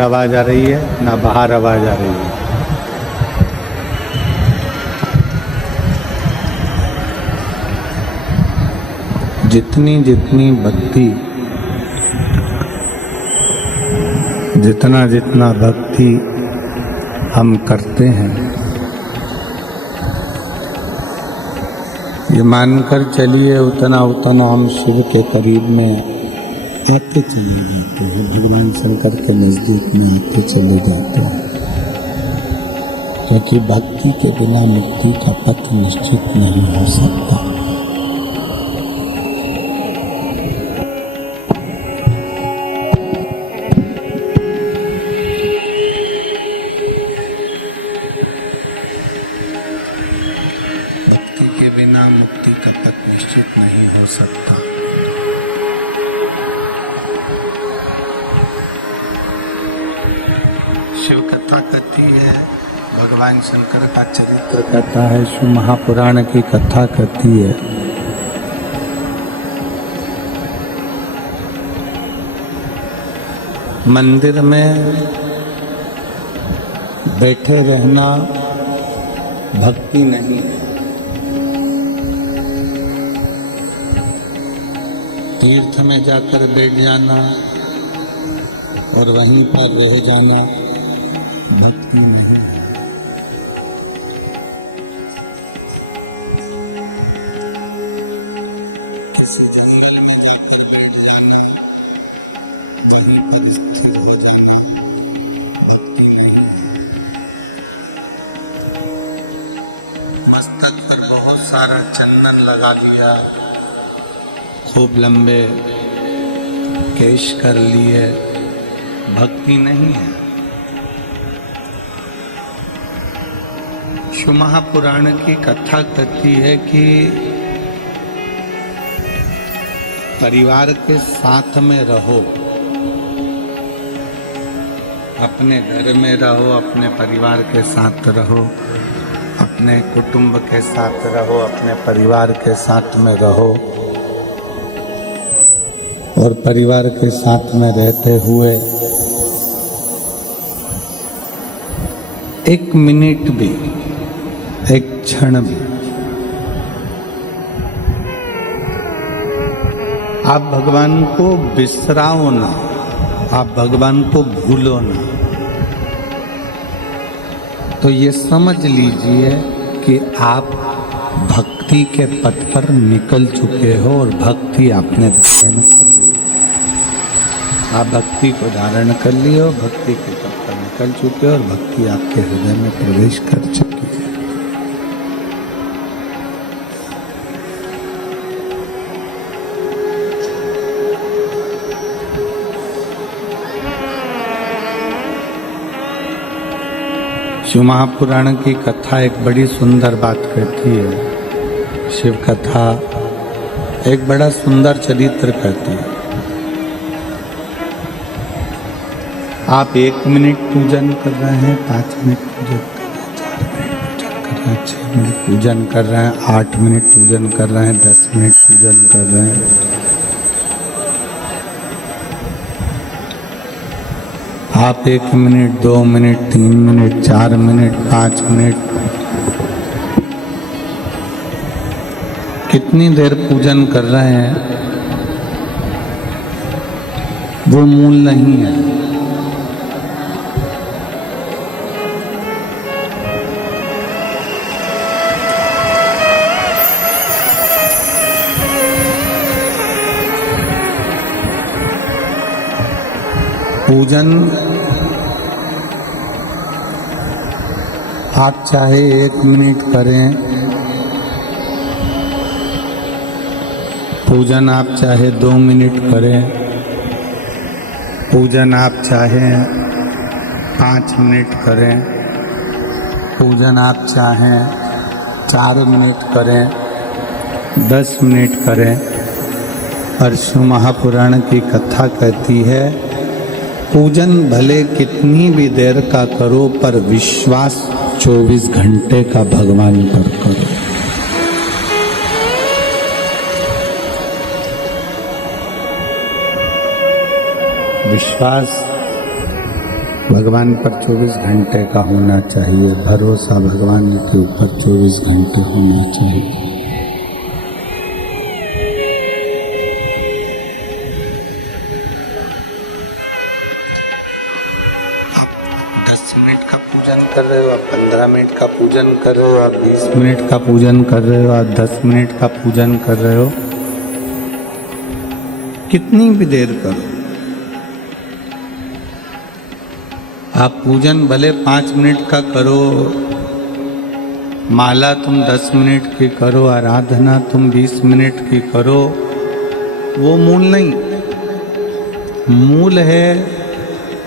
आवाज आ रही है ना बाहर आवाज आ रही है। जितनी जितनी भक्ति, जितना जितना भक्ति हम करते हैं, ये मानकर चलिए उतना उतना हम शिव के करीब में आते चले जाते हैं, भगवान शंकर के नजदीक में आते चले जाते हैं। क्योंकि भक्ति के बिना मुक्ति का पथ निश्चित नहीं हो सकता। भक्ति के बिना मुक्ति का पथ निश्चित नहीं हो सकता। शिव कथा कहती है, भगवान शंकर का चरित्र कहता है, शिव महापुराण की कथा कहती है। मंदिर में बैठे रहना भक्ति नहीं, तीर्थ में जाकर बैठ जाना और वहीं पर रह जाना भक्ति नहीं। किसी जंगल में जाकर बैठ जाना, वहीं पर स्थिर हो जाना भक्ति नहीं। मस्तक पर बहुत सारा चंदन लगा लिया, खूब लंबे केश कर लिए, भक्ति नहीं है। शिव महापुराण की कथा कहती है कि परिवार के साथ में रहो, अपने घर में रहो, अपने परिवार के साथ रहो, अपने कुटुंब के साथ रहो, अपने परिवार के साथ में रहो। और परिवार के साथ में रहते हुए एक मिनट भी, एक क्षण भी आप भगवान को बिसराओ ना, आप भगवान को भूलो ना, तो ये समझ लीजिए कि आप भक्ति के पथ पर निकल चुके हो और भक्ति आपने धारण कर ली। आप भक्ति को धारण कर लिए हो, भक्ति के पथ पर निकल चुके हो और भक्ति आपके हृदय में प्रवेश कर चुकी है। शिव महापुराण की कथा एक बड़ी सुंदर बात कहती है। शिव कथा एक बड़ा सुंदर चरित्र कहती है। आप 1 मिनट पूजन कर रहे हैं, 5 मिनट पूजन कर रहे हैं, 4 मिनट पूजन कर रहे हैं, 6 मिनट पूजन कर रहे हैं, 8 मिनट पूजन कर रहे हैं, 10 मिनट पूजन कर रहे हैं। आप 1 minute, 2 minute, 3 minute, 4 minute, 5 minute, कितनी देर पूजन कर रहे हैं वो मूल नहीं है। पूजन आप चाहे 1 मिनट करें, पूजन आप चाहे 2 मिनट करें, पूजन आप चाहे 5 मिनट करें, पूजन आप चाहे 4 मिनट करें, 10 मिनट करें, और शिव महापुराण की कथा कहती है, पूजन भले कितनी भी देर का करो पर विश्वास 24 घंटे का भगवान पर करो। विश्वास भगवान पर 24 घंटे का होना चाहिए, भरोसा भगवान के ऊपर 24 घंटे होना चाहिए। आप 10 मिनट का पूजन कर रहे हो, आप 15 मिनट का पूजन कर रहे हो, आप 20 मिनट का पूजन कर रहे हो, आप 10 मिनट का पूजन कर रहे हो, कितनी भी देर करो। आप पूजन भले 5 मिनट का करो, माला तुम 10 मिनट की करो, आराधना तुम 20 मिनट की करो, वो मूल नहीं। मूल है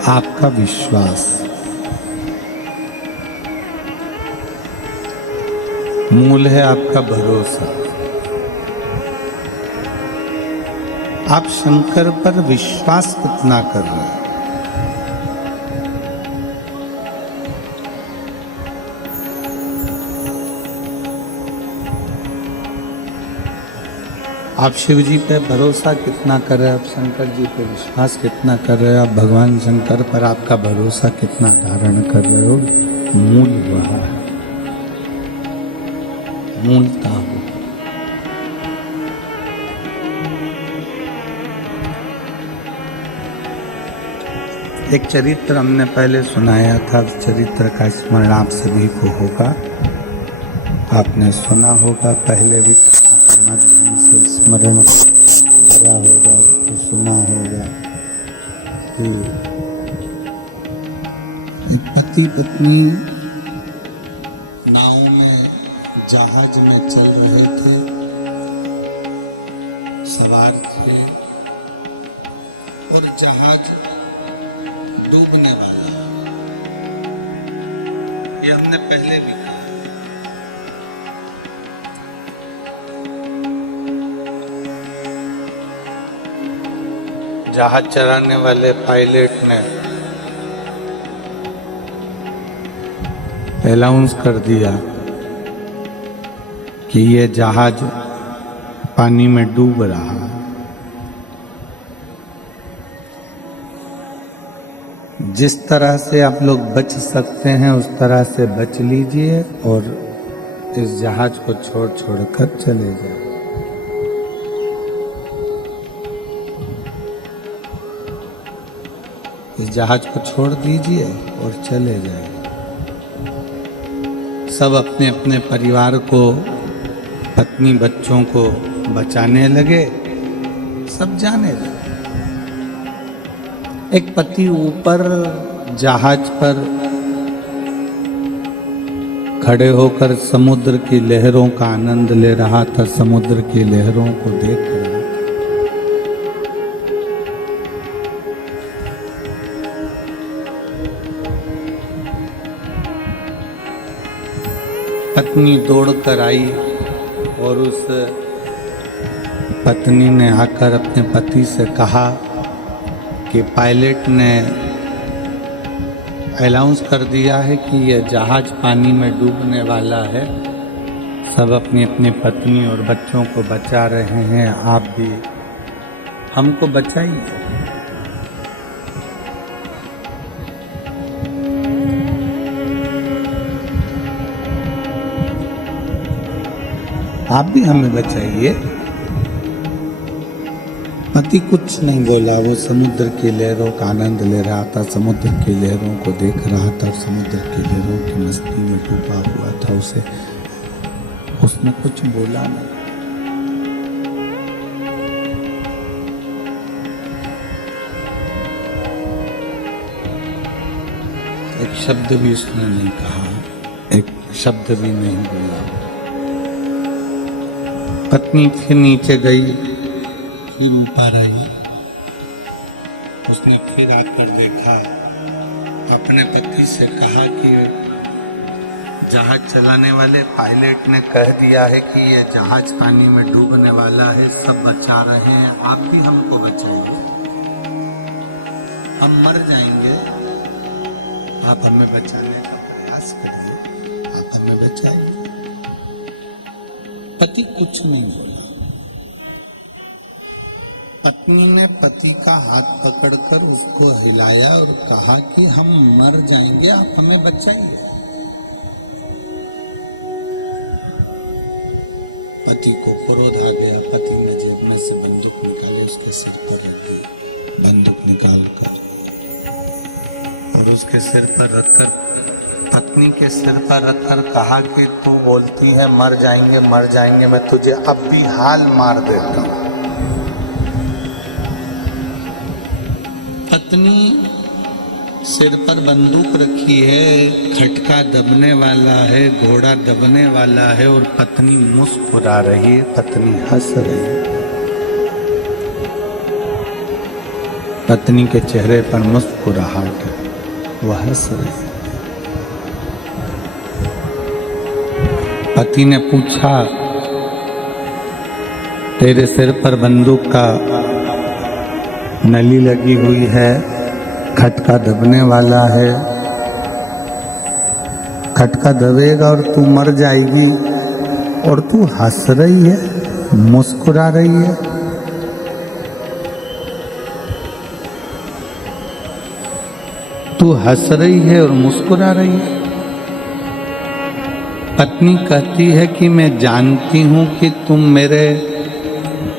आपका विश्वास, मूल है आपका भरोसा। आप शंकर पर विश्वास कितना कर रहे हैं। आप शिव जी पे भरोसा कितना कर रहे हैं, आप शंकर जी पे विश्वास कितना कर रहे हो, आप भगवान शंकर पर आपका भरोसा कितना धारण कर रहे हो। मूल वह है, मूलता हो। एक चरित्र हमने पहले सुनाया था, चरित्र का स्मरण आप सभी को होगा, आपने सुना होगा पहले भी, माध्यम से स्मरण करा होगा, उसको सुना होगा कि एक पति पत्नी नाव में, जहाज में चल रहे थे, सवार थे और जहाज डूबने वाला। ये हमने पहले भी कहा। जहाज चलाने वाले पायलट ने अनाउंस कर दिया कि ये जहाज पानी में डूब रहा है। जिस तरह से आप लोग बच सकते हैं उस तरह से बच लीजिए और इस जहाज को छोड़ छोड़कर चले जाए। इस जहाज को छोड़ दीजिए और चले जाइए। सब अपने अपने परिवार को, पत्नी बच्चों को बचाने लगे, सब जाने लगे। एक पति ऊपर जहाज पर खड़े होकर समुद्र की लहरों का आनंद ले रहा था, समुद्र की लहरों को देख रहा था। पत्नी दौड़कर आई और उस पत्नी ने आकर अपने पति से कहा कि पायलट ने अनाउंस कर दिया है कि यह जहाज पानी में डूबने वाला है, सब अपनी अपनी पत्नी और बच्चों को बचा रहे हैं, आप भी हमको बचाइए। आप भी हमें बचाइए। पति कुछ नहीं बोला, वो समुद्र की लहरों का आनंद ले रहा था, समुद्र की लहरों को देख रहा था, समुद्र की लहरों की मस्ती में डूबा हुआ था। उसने कुछ बोला नहीं। एक शब्द भी उसने नहीं कहा, एक शब्द भी नहीं बोला। पत्नी फिर नीचे गई, फिर ऊपर आई। उसने फिर आकर देखा, अपने पति से कहा कि जहाज चलाने वाले पायलट ने कह दिया है कि यह जहाज पानी में डूबने वाला है, सब बचा रहे हैं, आप भी हमको बचाइए, हम मर जाएंगे, आप हमें बचाने का प्रयास करिए, आप हमें बचाइए। पति कुछ नहीं बोला। पत्नी ने पति का हाथ पकड़कर उसको हिलाया और कहा कि हम मर जाएंगे, आप हमें बचाइए। पति को क्रोध आ गया। पति ने जेब में से बंदूक निकाली, उसके सिर पर रख दी। बंदूक निकालकर और उसके सिर पर रखकर, पत्नी के सिर पर रखकर कहा कि तू बोलती है मर जाएंगे मर जाएंगे, मैं तुझे अब भी हाल मार देता हूं। पत्नी सिर पर बंदूक रखी है, खटका दबने वाला है, घोड़ा दबने वाला है और पत्नी मुस्कुरा रही है, पत्नी हंस रही है। पत्नी के चेहरे पर मुस्कुराहट है, वह हंस रही है। पति ने पूछा, तेरे सिर पर बंदूक का नली लगी हुई है, खटका दबने वाला है, खटका दबेगा और तू मर जाएगी और तू हंस रही है, मुस्कुरा रही है। तू हंस रही है और मुस्कुरा रही है। पत्नी कहती है कि मैं जानती हूं कि तुम मेरे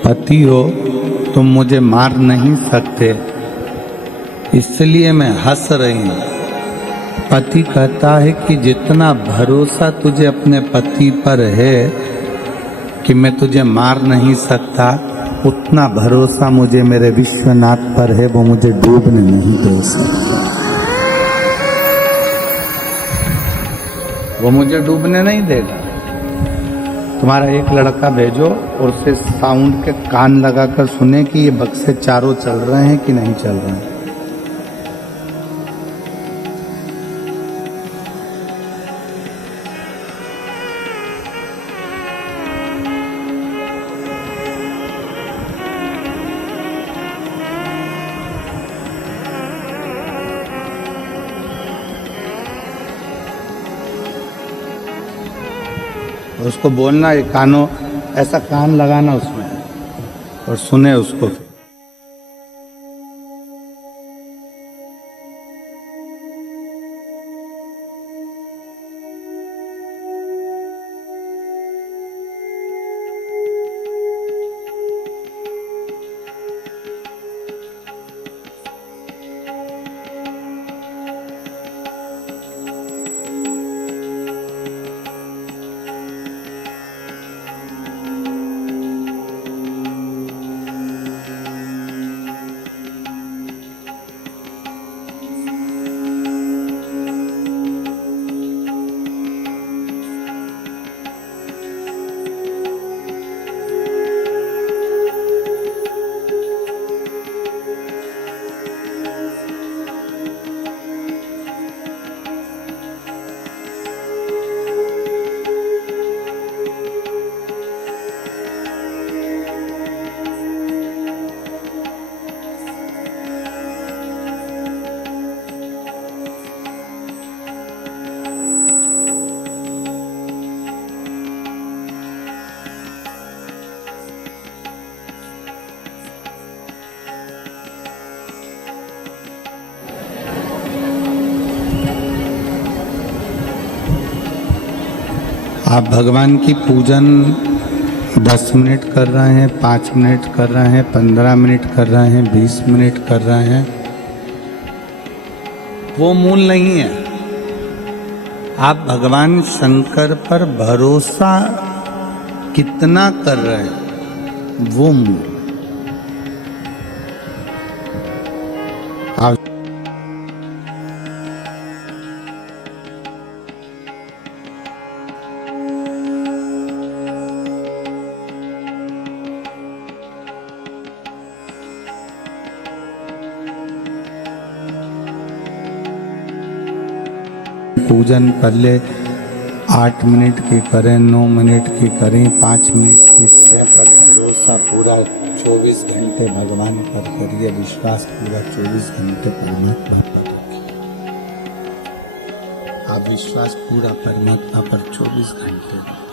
पति हो, तुम मुझे मार नहीं सकते, इसलिए मैं हंस रही हूं। पति कहता है कि जितना भरोसा तुझे अपने पति पर है कि मैं तुझे मार नहीं सकता, उतना भरोसा मुझे मेरे विश्वनाथ पर है, वो मुझे डूबने नहीं दे सकता। वो मुझे डूबने नहीं देगा। तुम्हारा एक लड़का भेजो और उसे साउंड के कान लगाकर सुने कि ये बक्से चारों चल रहे हैं कि नहीं चल रहे हैं। उसको बोलना, ये कानों ऐसा कान लगाना उसमें और सुने उसको। आप भगवान की पूजन 10 मिनट कर रहे हैं, 5 मिनट कर रहे हैं, 15 मिनट कर रहे हैं, 20 मिनट कर रहे हैं, वो मूल नहीं है। आप भगवान शंकर पर भरोसा कितना कर रहे हैं, वो मूल। आप पूजन पहले 8 मिनट की करें, 9 मिनट की करें, 5 मिनट की करें, पर भरोसा पूरा 24 घंटे भगवान पर करिए, विश्वास पूरा 24 घंटे परमात्मा पर रखिए। आप विश्वास पूरा परमात्मा पर 24 घंटे रखिए।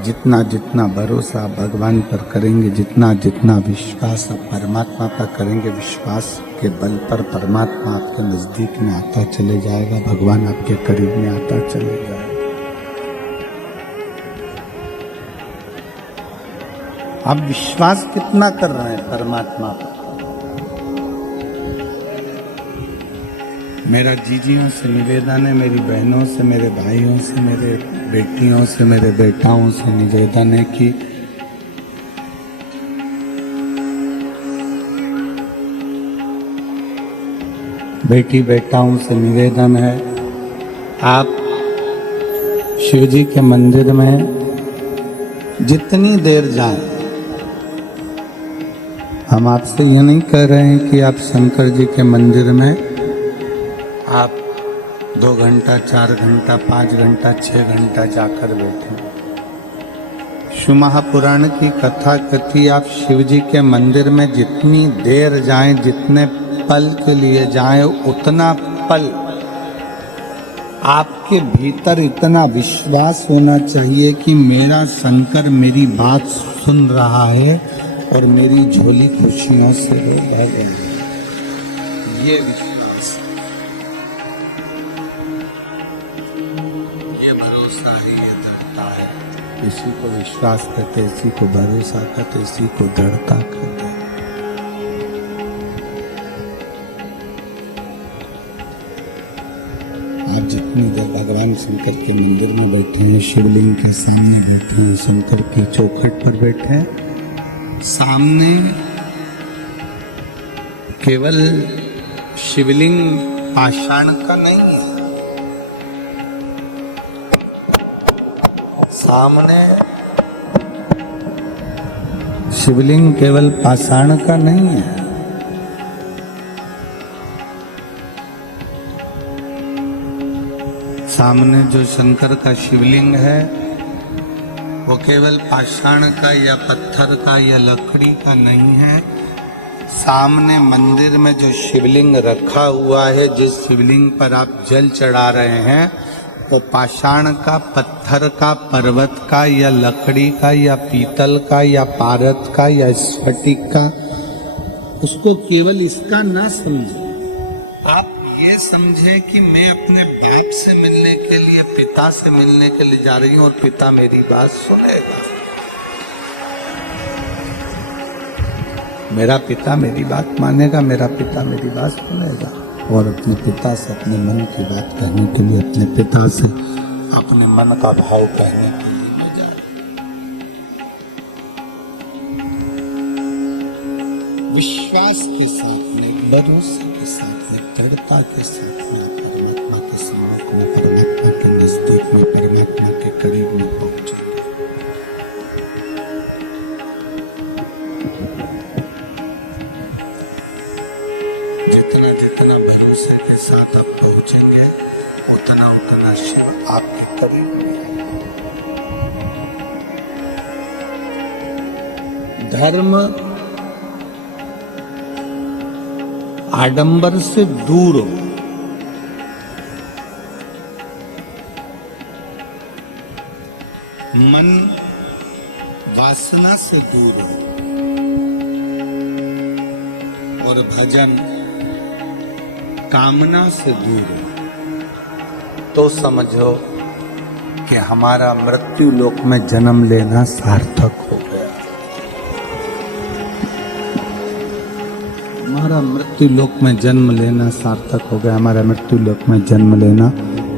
जितना जितना भरोसा आप भगवान पर करेंगे, जितना जितना विश्वास आप परमात्मा पर करेंगे, विश्वास के बल पर परमात्मा आपके नजदीक में आता चले जाएगा, भगवान आपके करीब में आता चले जाएगा। आप विश्वास कितना कर रहे हैं परमात्मा पर? मेरा जीजियों से निवेदन है, मेरी बहनों से, मेरे भाइयों से, मेरे बेटियों से, मेरे बेटाओं से निवेदन है कि बेटी बेटाओं से निवेदन है, आप शिव जी के मंदिर में जितनी देर जाएं, हम आपसे ये नहीं कह रहे हैं कि आप शंकर जी के मंदिर में आप 2 घंटा, 4 घंटा, 5 घंटा, 6 घंटा जाकर बैठे। शिव महापुराण की कथा कथी, आप शिव जी के मंदिर में जितनी देर जाएं, जितने पल के लिए जाएं, उतना पल आपके भीतर इतना विश्वास होना चाहिए कि मेरा शंकर मेरी बात सुन रहा है और मेरी झोली खुशियों से वो भर गई। ये विश्वास, ये भरोसा ही ये दृढ़ता है। इसी को विश्वास कहते, इसी को भरोसा कहते, इसी को दृढ़ता कहते। आप जितनी देर भगवान शंकर के मंदिर में बैठे हैं, शिवलिंग के सामने बैठे हैं, शंकर के चौखट पर बैठे हैं, सामने केवल शिवलिंग पाषाण का नहीं है, सामने शिवलिंग केवल पाषाण का नहीं है, सामने जो शंकर का शिवलिंग है वो केवल पाषाण का या पत्थर का या लकड़ी का नहीं है। सामने मंदिर में जो शिवलिंग रखा हुआ है, जिस शिवलिंग पर आप जल चढ़ा रहे हैं, वो पाषाण का, पत्थर का, पर्वत का या लकड़ी का या पीतल का या पारद का या स्फटिक का, उसको केवल इसका ना समझे। आप ये समझे कि मैं अपने बाप से मिलने के लिए, पिता से मिलने के लिए जा रही हूँ और पिता मेरी बात सुनेगा। मेरा पिता मेरी बात मानेगा, मेरा पिता मेरी बात सुनेगा और अपने पिता से अपने मन की बात कहने के लिए, अपने पिता से अपने मन का भाव कहने के लिए मैं जा रही हूँ। विश्वास के साथ में, भरोसे के साथ में, दृढ़ता के साथ में परमात्मा के सम्मुख में, परमात्मा के नजदीक में, परमात्मा के करीब में पहुंचे। जितना जितना भरोसे के साथ आप पहुंचेंगे, उतना उतना शिव आपके करीब में। धर्म आडंबर से दूर हो, मन वासना से दूर हो और भजन कामना से दूर हो, तो समझो कि हमारा मृत्यु लोक में जन्म लेना सार्थक हो गया। हमारा मृत्यु लोक में जन्म लेना सार्थक हो गया, हमारा मृत्यु लोक में जन्म लेना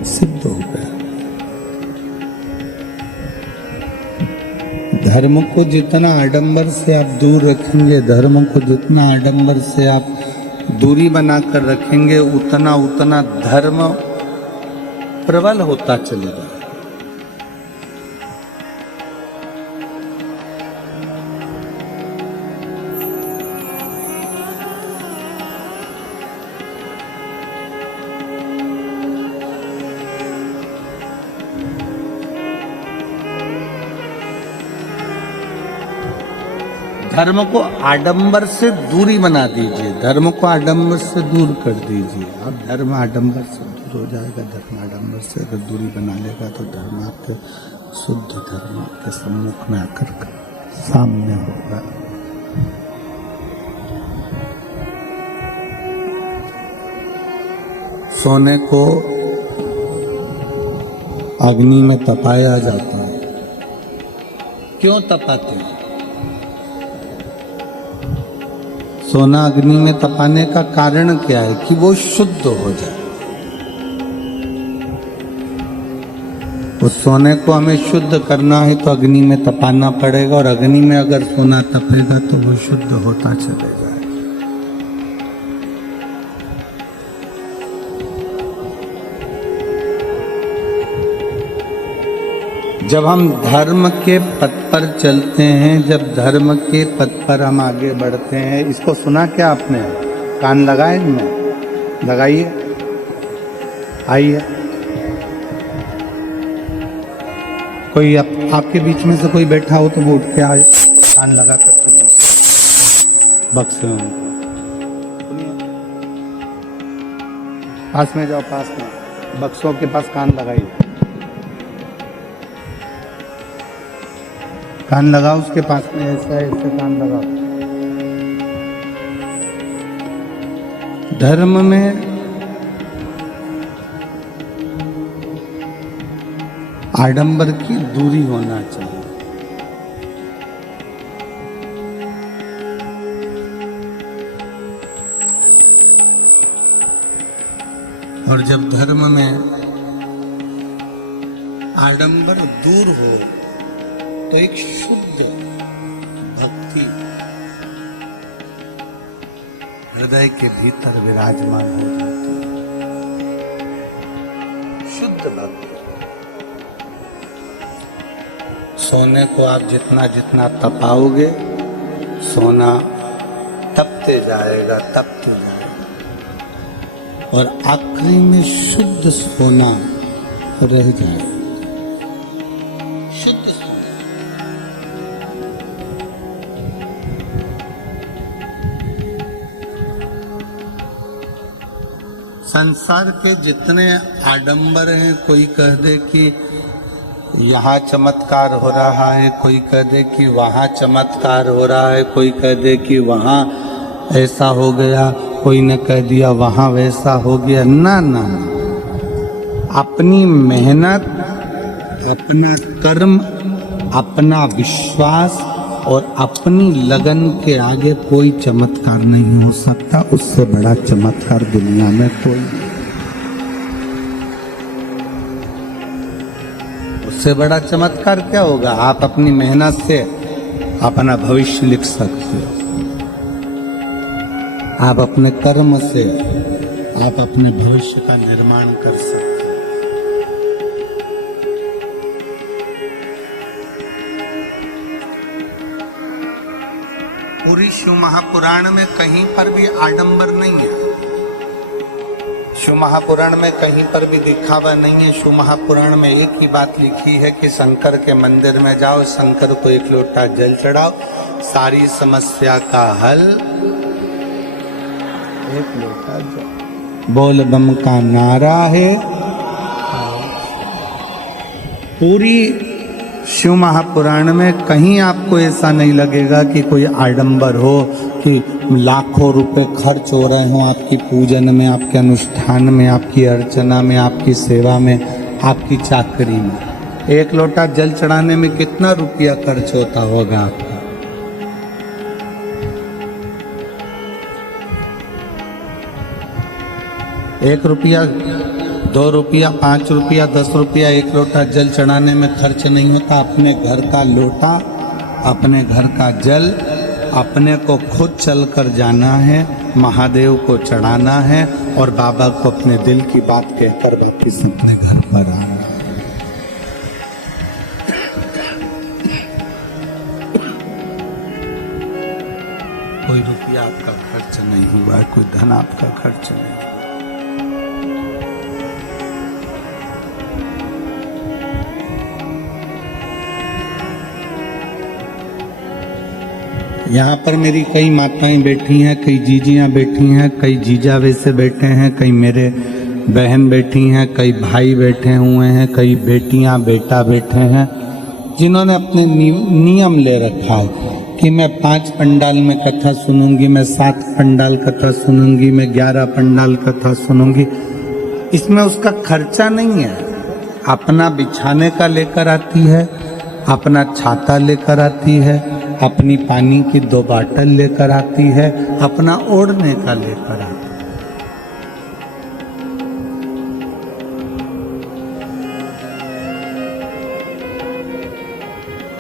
सिद्ध हो गया। धर्म को जितना आडंबर से आप दूर रखेंगे, धर्म को जितना आडंबर से आप दूरी बनाकर रखेंगे, उतना उतना धर्म प्रबल होता चलेगा। धर्म को आडंबर से दूरी बना दीजिए, धर्म को आडंबर से दूर कर दीजिए। अब धर्म आडंबर से दूर हो जाएगा, धर्म आडंबर से अगर दूरी बना लेगा तो धर्म आपके शुद्ध धर्म के सम्मुख में आकर सामने होगा। सोने को अग्नि में तपाया जाता है। क्यों तपाते हैं? सोना अग्नि में तपाने का कारण क्या है? कि वो शुद्ध हो जाए। उस सोने को हमें शुद्ध करना है तो अग्नि में तपाना पड़ेगा, और अग्नि में अगर सोना तपेगा तो वो शुद्ध होता चलेगा। जब हम धर्म के पथ पर चलते हैं, जब धर्म के पथ पर हम आगे बढ़ते हैं, इसको सुना क्या आपने? कान लगाए इनमें? लगाइए, आइए। कोई आपके बीच में से कोई बैठा हो तो वो उठ के आए, कान लगा कर बक्से में पास में जाओ, पास में बक्सों के पास कान लगाइए। कान लगाओ उसके पास में, ऐसा ऐसे कान लगाओ। धर्म में आडंबर की दूरी होना चाहिए। और जब धर्म में आडंबर दूर हो तो एक शुद्ध भक्ति हृदय के भीतर विराजमान हो जाती है। शुद्ध भक्ति। सोने को आप जितना जितना तपाओगे, सोना तपते जाएगा, तपते जाएगा, और आखिरी में शुद्ध सोना रह जाएगा। शुद्ध संसार के जितने आडंबर हैं, कोई कह दे कि यहाँ चमत्कार हो रहा है, कोई कह दे कि वहाँ चमत्कार हो रहा है, कोई कह दे कि वहाँ ऐसा हो गया, कोई ने कह दिया वहाँ वैसा हो गया। ना ना, अपनी मेहनत, अपना कर्म, अपना विश्वास और अपनी लगन के आगे कोई चमत्कार नहीं हो सकता। उससे बड़ा चमत्कार दुनिया में कोई नहीं। उससे बड़ा चमत्कार क्या होगा? आप अपनी मेहनत से अपना भविष्य लिख सकते हो। आप अपने कर्म से आप अपने भविष्य का निर्माण कर सकते हो। पूरी शिव महापुराण में कहीं पर भी आडंबर नहीं है। शिव महापुराण में कहीं पर भी दिखावा नहीं है। शिव महापुराण में एक ही बात लिखी है कि शंकर के मंदिर में जाओ, शंकर को एक लोटा जल चढ़ाओ, सारी समस्या का हल एक लोटा जल। बोल बम का नारा है। पूरी शिव महापुराण में कहीं आपको ऐसा नहीं लगेगा कि कोई आडंबर हो, कि लाखों रुपए खर्च हो रहे हों आपकी पूजन में, आपके अनुष्ठान में, आपकी अर्चना में, आपकी सेवा में, आपकी चाकरी में। एक लोटा जल चढ़ाने में कितना रुपया खर्च होता होगा आपका? एक रुपया, 2 रुपया, 5 रुपया, 10 रुपया एक लोटा जल चढ़ाने में खर्च नहीं होता। अपने घर का लोटा, अपने घर का जल अपने को खुद चलकर जाना है, महादेव को चढ़ाना है और बाबा को अपने दिल की बात कहकर वापिस अपने घर पर आना है। कोई रुपया आपका खर्च नहीं हुआ, कोई धन आपका खर्च नहीं। यहाँ पर मेरी कई माताएं बैठी हैं, कई जीजियाँ बैठी हैं, कई जीजा वैसे बैठे हैं, कई मेरे बहन बैठी हैं, कई भाई बैठे हुए हैं, कई बेटियां बेटा बैठे हैं, जिन्होंने अपने नियम ले रखा है कि मैं 5 पंडाल में कथा सुनूंगी, मैं 7 पंडाल कथा सुनूंगी, मैं 11 पंडाल कथा सुनूंगी। इसमें उसका खर्चा नहीं है। अपना बिछाने का लेकर आती है, अपना छाता लेकर आती है, अपनी पानी की 2 बाटल लेकर आती है, अपना ओढ़ने का लेकर आती है।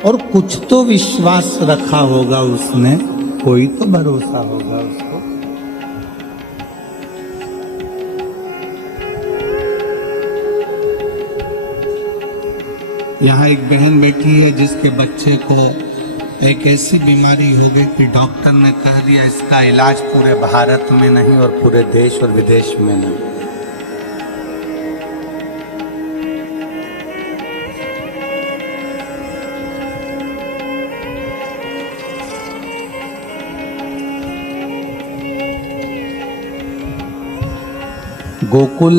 और कुछ तो विश्वास रखा होगा उसने, कोई तो भरोसा होगा उसको। यहाँ एक बहन बैठी है जिसके बच्चे को एक ऐसी बीमारी हो गई कि डॉक्टर ने कह दिया इसका इलाज पूरे भारत में नहीं और पूरे देश और विदेश में नहीं। गोकुल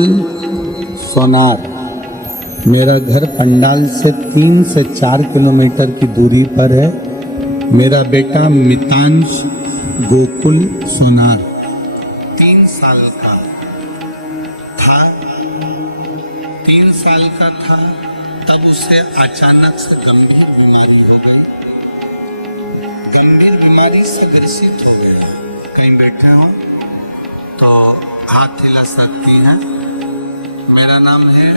सोनार, मेरा घर पंडाल से 3 से 4 किलोमीटर की दूरी पर है। मेरा बेटा मितांश गोकुल सोनार 3 साल का था। 3 साल का था तब उसे अचानक से गंभीर बीमारी हो गई। गंभीर बीमारी से ग्रसित हो गया। कहीं बैठे हो तो हाथ हिला सकती है। मेरा नाम है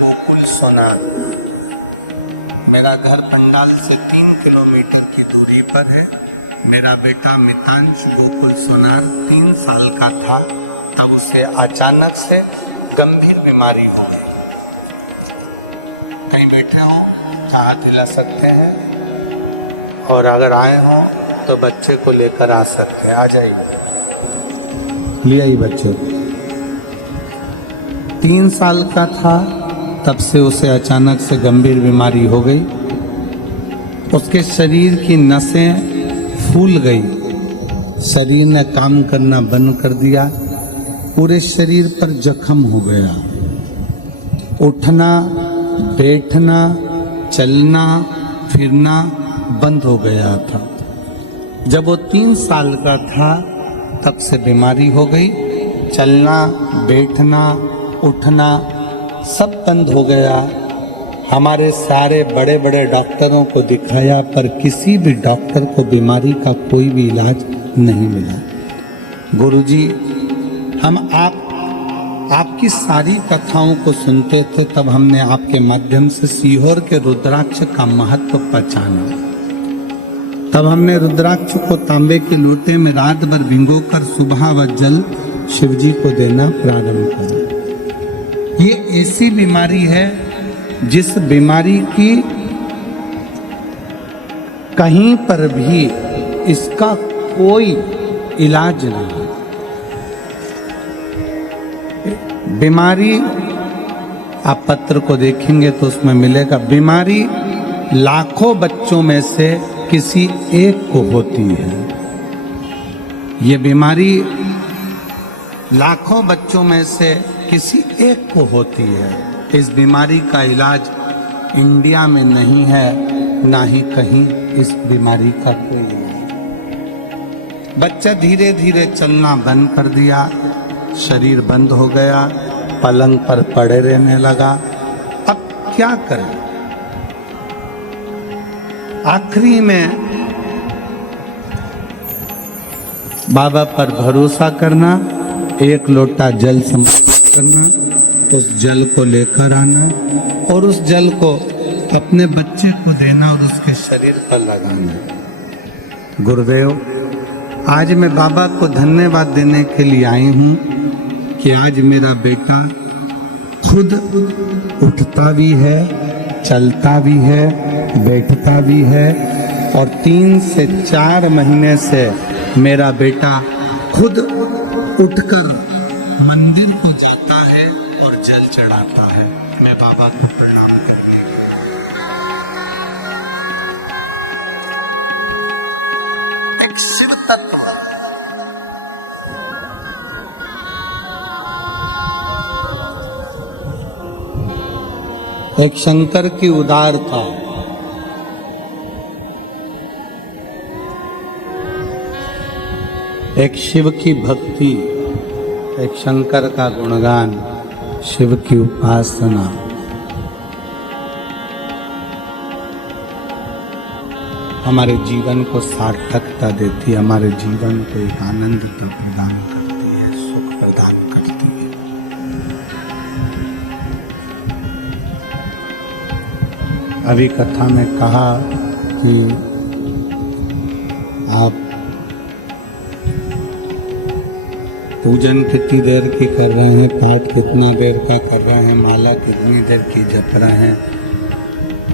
गोकुल सोनार। मेरा घर पंडाल से 3 किलोमीटर की दूरी पर है। मेरा बेटा मितांश गोकुल सोनार 3 साल का था तब उसे अचानक से गंभीर बीमारी हो गई। कहीं बैठे हो तो हाथ हिला सकते हैं, और अगर आए हो तो बच्चे को लेकर आ सकते हैं। आ जाइए, ले आइए बच्चे को। 3 साल का था तब से उसे अचानक से गंभीर बीमारी हो गई। उसके शरीर की नसें फूल गई, शरीर ने काम करना बंद कर दिया, पूरे शरीर पर जख्म हो गया। उठना, बैठना, चलना फिरना बंद हो गया था। जब वो 3 साल का था तब से बीमारी हो गई। चलना, बैठना, उठना सब बंद हो गया। हमारे सारे बड़े बड़े डॉक्टरों को दिखाया पर किसी भी डॉक्टर को बीमारी का कोई भी इलाज नहीं मिला। गुरुजी, हम आपकी सारी कथाओं को सुनते थे, तब हमने आपके माध्यम से सीहोर के रुद्राक्ष का महत्व पहचाना। तब हमने रुद्राक्ष को तांबे के लोटे में रात भर भिगोकर सुबह व जल शिवजी को देना प्रारंभ किया। ये ऐसी बीमारी है जिस बीमारी की कहीं पर भी इसका कोई इलाज नहीं। बीमारी, आप पत्र को देखेंगे तो उसमें मिलेगा, बीमारी लाखों बच्चों में से किसी एक को होती है। ये बीमारी लाखों बच्चों में से किसी एक को होती है। इस बीमारी का इलाज इंडिया में नहीं है, ना ही कहीं इस बीमारी का कोई इलाज। बच्चा धीरे धीरे चलना बंद कर दिया, शरीर बंद हो गया, पलंग पर पड़े रहने लगा। अब क्या करें? आखिरी में बाबा पर भरोसा करना, 1 लोटा जल समर्पित करना, उस जल को लेकर आना और उस जल को अपने बच्चे को देना और उसके शरीर पर लगाना। गुरुदेव, आज मैं बाबा को धन्यवाद देने के लिए आई हूँ कि आज मेरा बेटा खुद उठता भी है, चलता भी है, बैठता भी है, और 3 से 4 महीने से मेरा बेटा खुद उठकर मंदिर को जाता है और जल चढ़ाता है। मैं बाबा को प्रणाम करने एक शिव तत्व एक शंकर की उदारता, एक शिव की भक्ति, एक शंकर का गुणगान, शिव की उपासना। हमारे जीवन को सार्थकता देती है, हमारे जीवन को एक आनंदित प्रदान करती है, सुख प्रदान करती है। अभी कथा में कहा कि आप पूजन कितनी देर की कर रहे हैं, पाठ कितना देर का कर रहे हैं, माला कितनी देर की जप रहे हैं,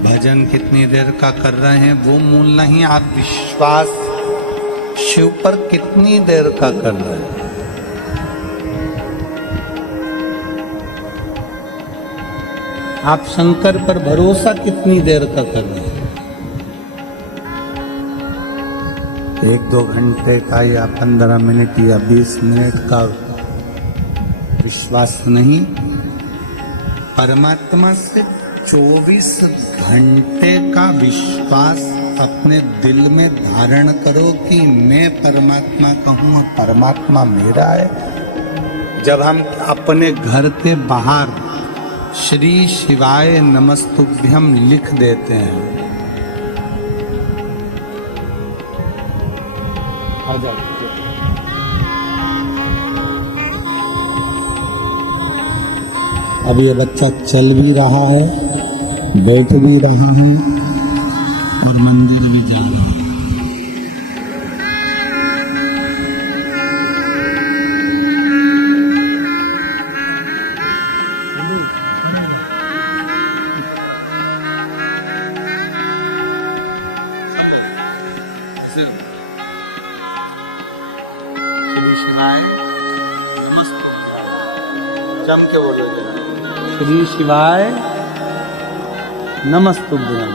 भजन कितनी देर का कर रहे हैं, वो मूल नहीं। आप विश्वास शिव पर कितनी देर का कर रहे हैं। आप शंकर पर भरोसा कितनी देर का कर रहे हैं। 1-2 घंटे का या 15 मिनट या 20 मिनट का विश्वास नहीं, परमात्मा से 24 घंटे का विश्वास अपने दिल में धारण करो कि मैं परमात्मा का हूँ और परमात्मा मेरा है। जब हम अपने घर के बाहर श्री शिवाय नमस्तुभ्यम लिख देते हैं, अब ये बच्चा चल भी रहा है, बैठ भी रहा है और मंदिर भी जा रहा है। जम के बोलो, श्री शिवाय नमस्तुभ्यम।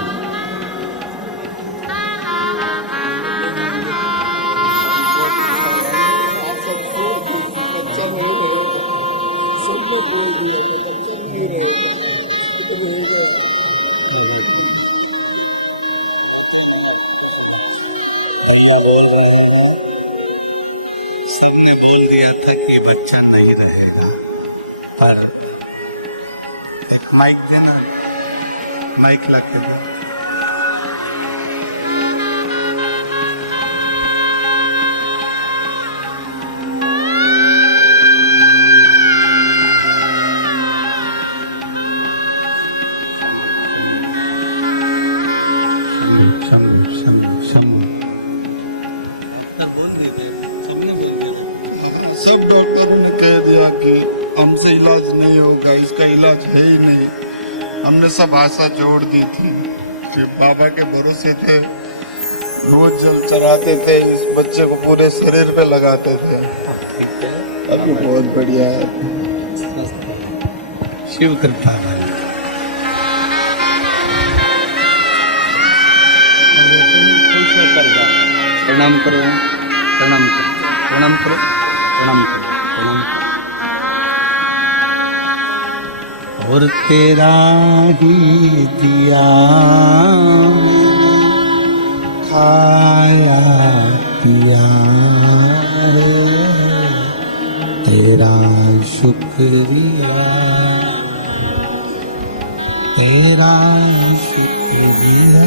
सबने बोल दिया था कि बच्चा नहीं रहेगा, पर एक माइक देना, माइक लगे दो। सब डॉक्टरों ने कह दिया कि हमसे इलाज नहीं होगा, इसका इलाज है ही नहीं। हमने सब आशा जोड़ दी थी कि बाबा के भरोसे थे, रोज जल चढ़ाते थे, इस बच्चे को पूरे शरीर पे लगाते थे। अभी बहुत बढ़िया है, शिव कृपा है। प्रणाम करो, प्रणाम करो, प्रणाम करो, प्रणाम करो, प्रणाम करो। और तेरा ही दिया खाया पिया तेरा शुक्रिया, तेरा शुक्रिया।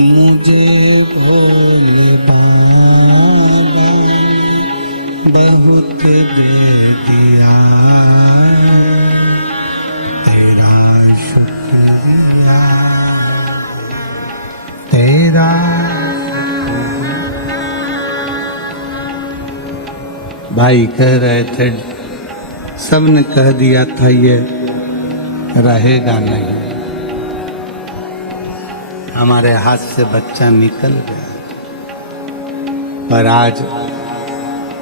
मुझे भोले बाबा बहुत दे दिया, तेरा शुक्रिया, तेरा भाई कह रहे थे, सबने कह दिया था ये रहेगा नहीं, हमारे हाथ से बच्चा निकल गया। पर आज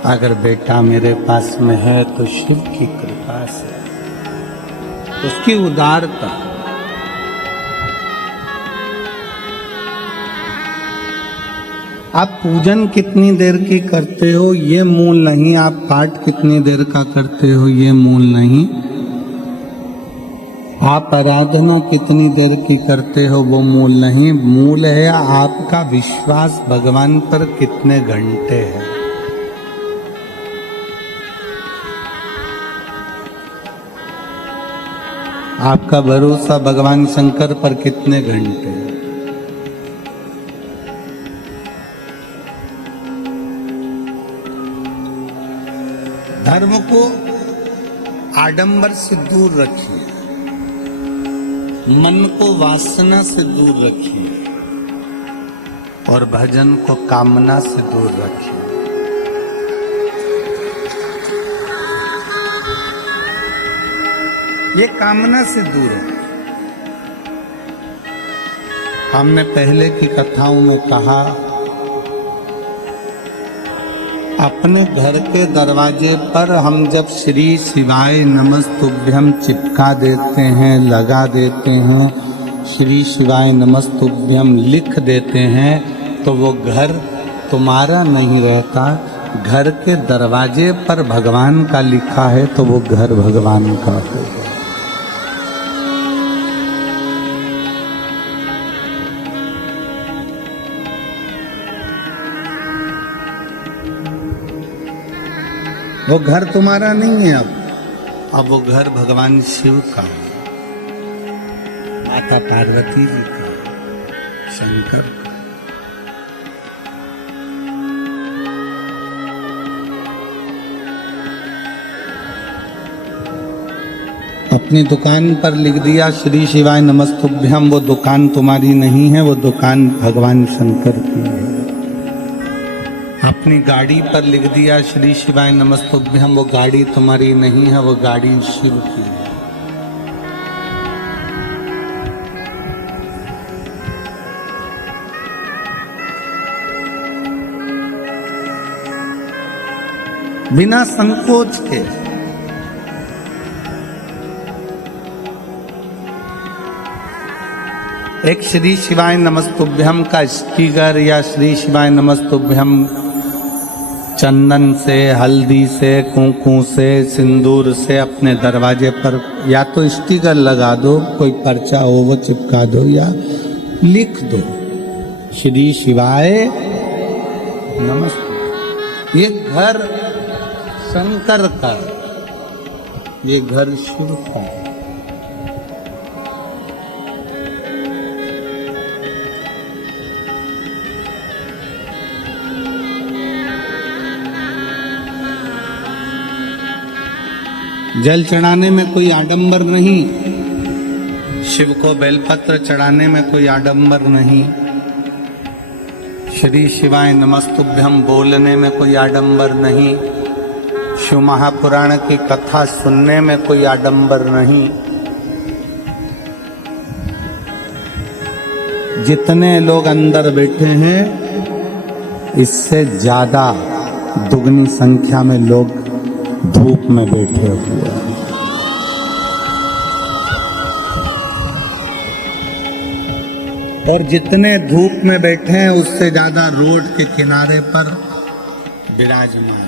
अगर बेटा मेरे पास में है तो शिव की कृपा से, उसकी उदारता। आप पूजन कितनी देर की करते हो ये मूल नहीं, आप पाठ कितनी देर का करते हो ये मूल नहीं, आप आराधना कितनी देर की करते हो वो मूल नहीं, मूल है आपका विश्वास भगवान पर कितने घंटे है। आपका भरोसा भगवान शंकर पर कितने घंटे है। धर्म को आडंबर से दूर रखिए, मन को वासना से दूर रखिए और भजन को कामना से दूर रखिए। ये कामना से दूर है। हमने पहले की कथाओं में कहा, अपने घर के दरवाजे पर हम जब श्री शिवाय नमस्तुभ्यम चिपका देते हैं, लगा देते हैं, श्री शिवाय नमस्तुभ्यम लिख देते हैं, तो वो घर तुम्हारा नहीं रहता। घर के दरवाजे पर भगवान का लिखा है तो वो घर भगवान का होगा। वो घर तुम्हारा नहीं है, अब वो घर भगवान शिव का है, माता पार्वती जी का, शंकर का। अपनी दुकान पर लिख दिया श्री शिवाय नमस्तुभ्यम, वो दुकान तुम्हारी नहीं है, वो दुकान भगवान शंकर की है। अपनी गाड़ी पर लिख दिया श्री शिवाय नमस्तुभ्यम, वो गाड़ी तुम्हारी नहीं है, वो गाड़ी शिव की है। बिना संकोच के एक श्री शिवाय नमस्तुभ्यम का स्टिकर या श्री शिवाय नमस्तुभ्यम चंदन से, हल्दी से, कुंकू से, सिंदूर से अपने दरवाजे पर या तो स्टिकर लगा दो, कोई पर्चा हो वो चिपका दो, या लिख दो श्री शिवाय नमस्ते। ये घर शंकर का, ये घर शिव का। जल चढ़ाने में कोई आडंबर नहीं, शिव को बेलपत्र चढ़ाने में कोई आडंबर नहीं, श्री शिवाय नमस्तुभ्यम बोलने में कोई आडंबर नहीं, शिव महापुराण की कथा सुनने में कोई आडंबर नहीं। जितने लोग अंदर बैठे हैं, इससे ज्यादा दुगनी संख्या में लोग धूप में बैठे हुए हैं। और जितने धूप में बैठे हैं उससे ज्यादा रोड के किनारे पर विराजमान।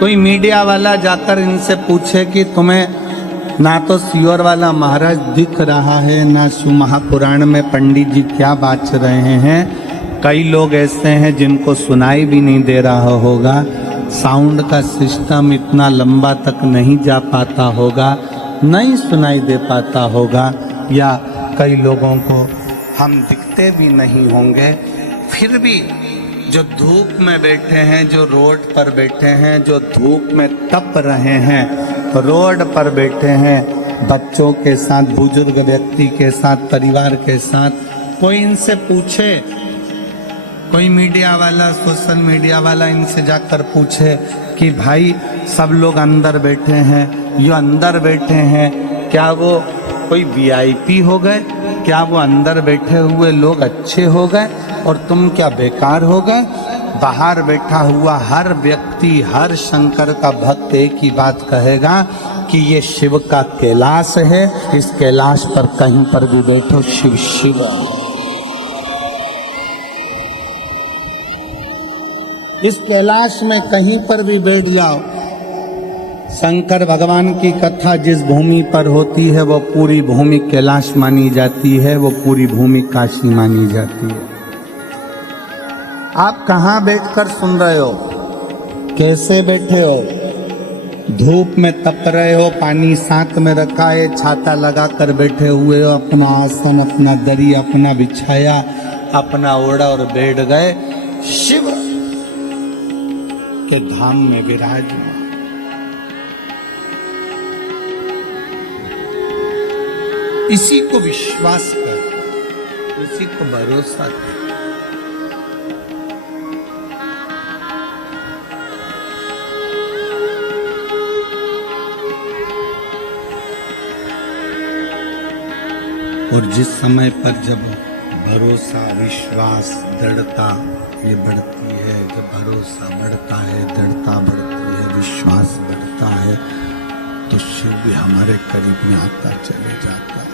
कोई मीडिया वाला जाकर इनसे पूछे कि तुम्हें ना तो सियोर वाला महाराज दिख रहा है, ना शिव महापुराण में पंडित जी क्या बात रहे हैं। कई लोग ऐसे हैं जिनको सुनाई भी नहीं दे रहा होगा, साउंड का सिस्टम इतना लंबा तक नहीं जा पाता होगा, नहीं सुनाई दे पाता होगा, या कई लोगों को हम दिखते भी नहीं होंगे। फिर भी जो धूप में बैठे हैं, जो रोड पर बैठे हैं, जो धूप में तप रहे हैं, रोड पर बैठे हैं, बच्चों के साथ, बुजुर्ग व्यक्ति के साथ, परिवार के साथ, कोई इनसे पूछे, कोई मीडिया वाला, सोशल मीडिया वाला इनसे जाकर पूछे कि भाई सब लोग अंदर बैठे हैं, जो अंदर बैठे हैं क्या वो कोई वीआईपी हो गए, क्या वो अंदर बैठे हुए लोग अच्छे हो गए और तुम क्या बेकार हो गए। बाहर बैठा हुआ हर व्यक्ति, हर शंकर का भक्त एक ही बात कहेगा कि ये शिव का कैलाश है, इस कैलाश पर कहीं पर भी बैठो शिव शिव। इस कैलाश में कहीं पर भी बैठ जाओ, शंकर भगवान की कथा जिस भूमि पर होती है वो पूरी भूमि कैलाश मानी जाती है, वो पूरी भूमि काशी मानी जाती है। आप कहाँ बैठकर सुन रहे हो, कैसे बैठे हो? धूप में तप रहे हो, पानी साथ में रखा है, छाता लगा कर बैठे हुए हो, अपना आसन अपना दरी अपना बिछाया, अपना ओढ़ा और बैठ गए शिव के धाम में विराजमान। इसी को विश्वास कर, इसी को भरोसा कर। और जिस समय पर जब भरोसा विश्वास दृढ़ता ये बढ़ती है, जब भरोसा बढ़ता है, दृढ़ता बढ़ती है, विश्वास बढ़ता है, तो शिव भी हमारे करीब में आता चले जाता है।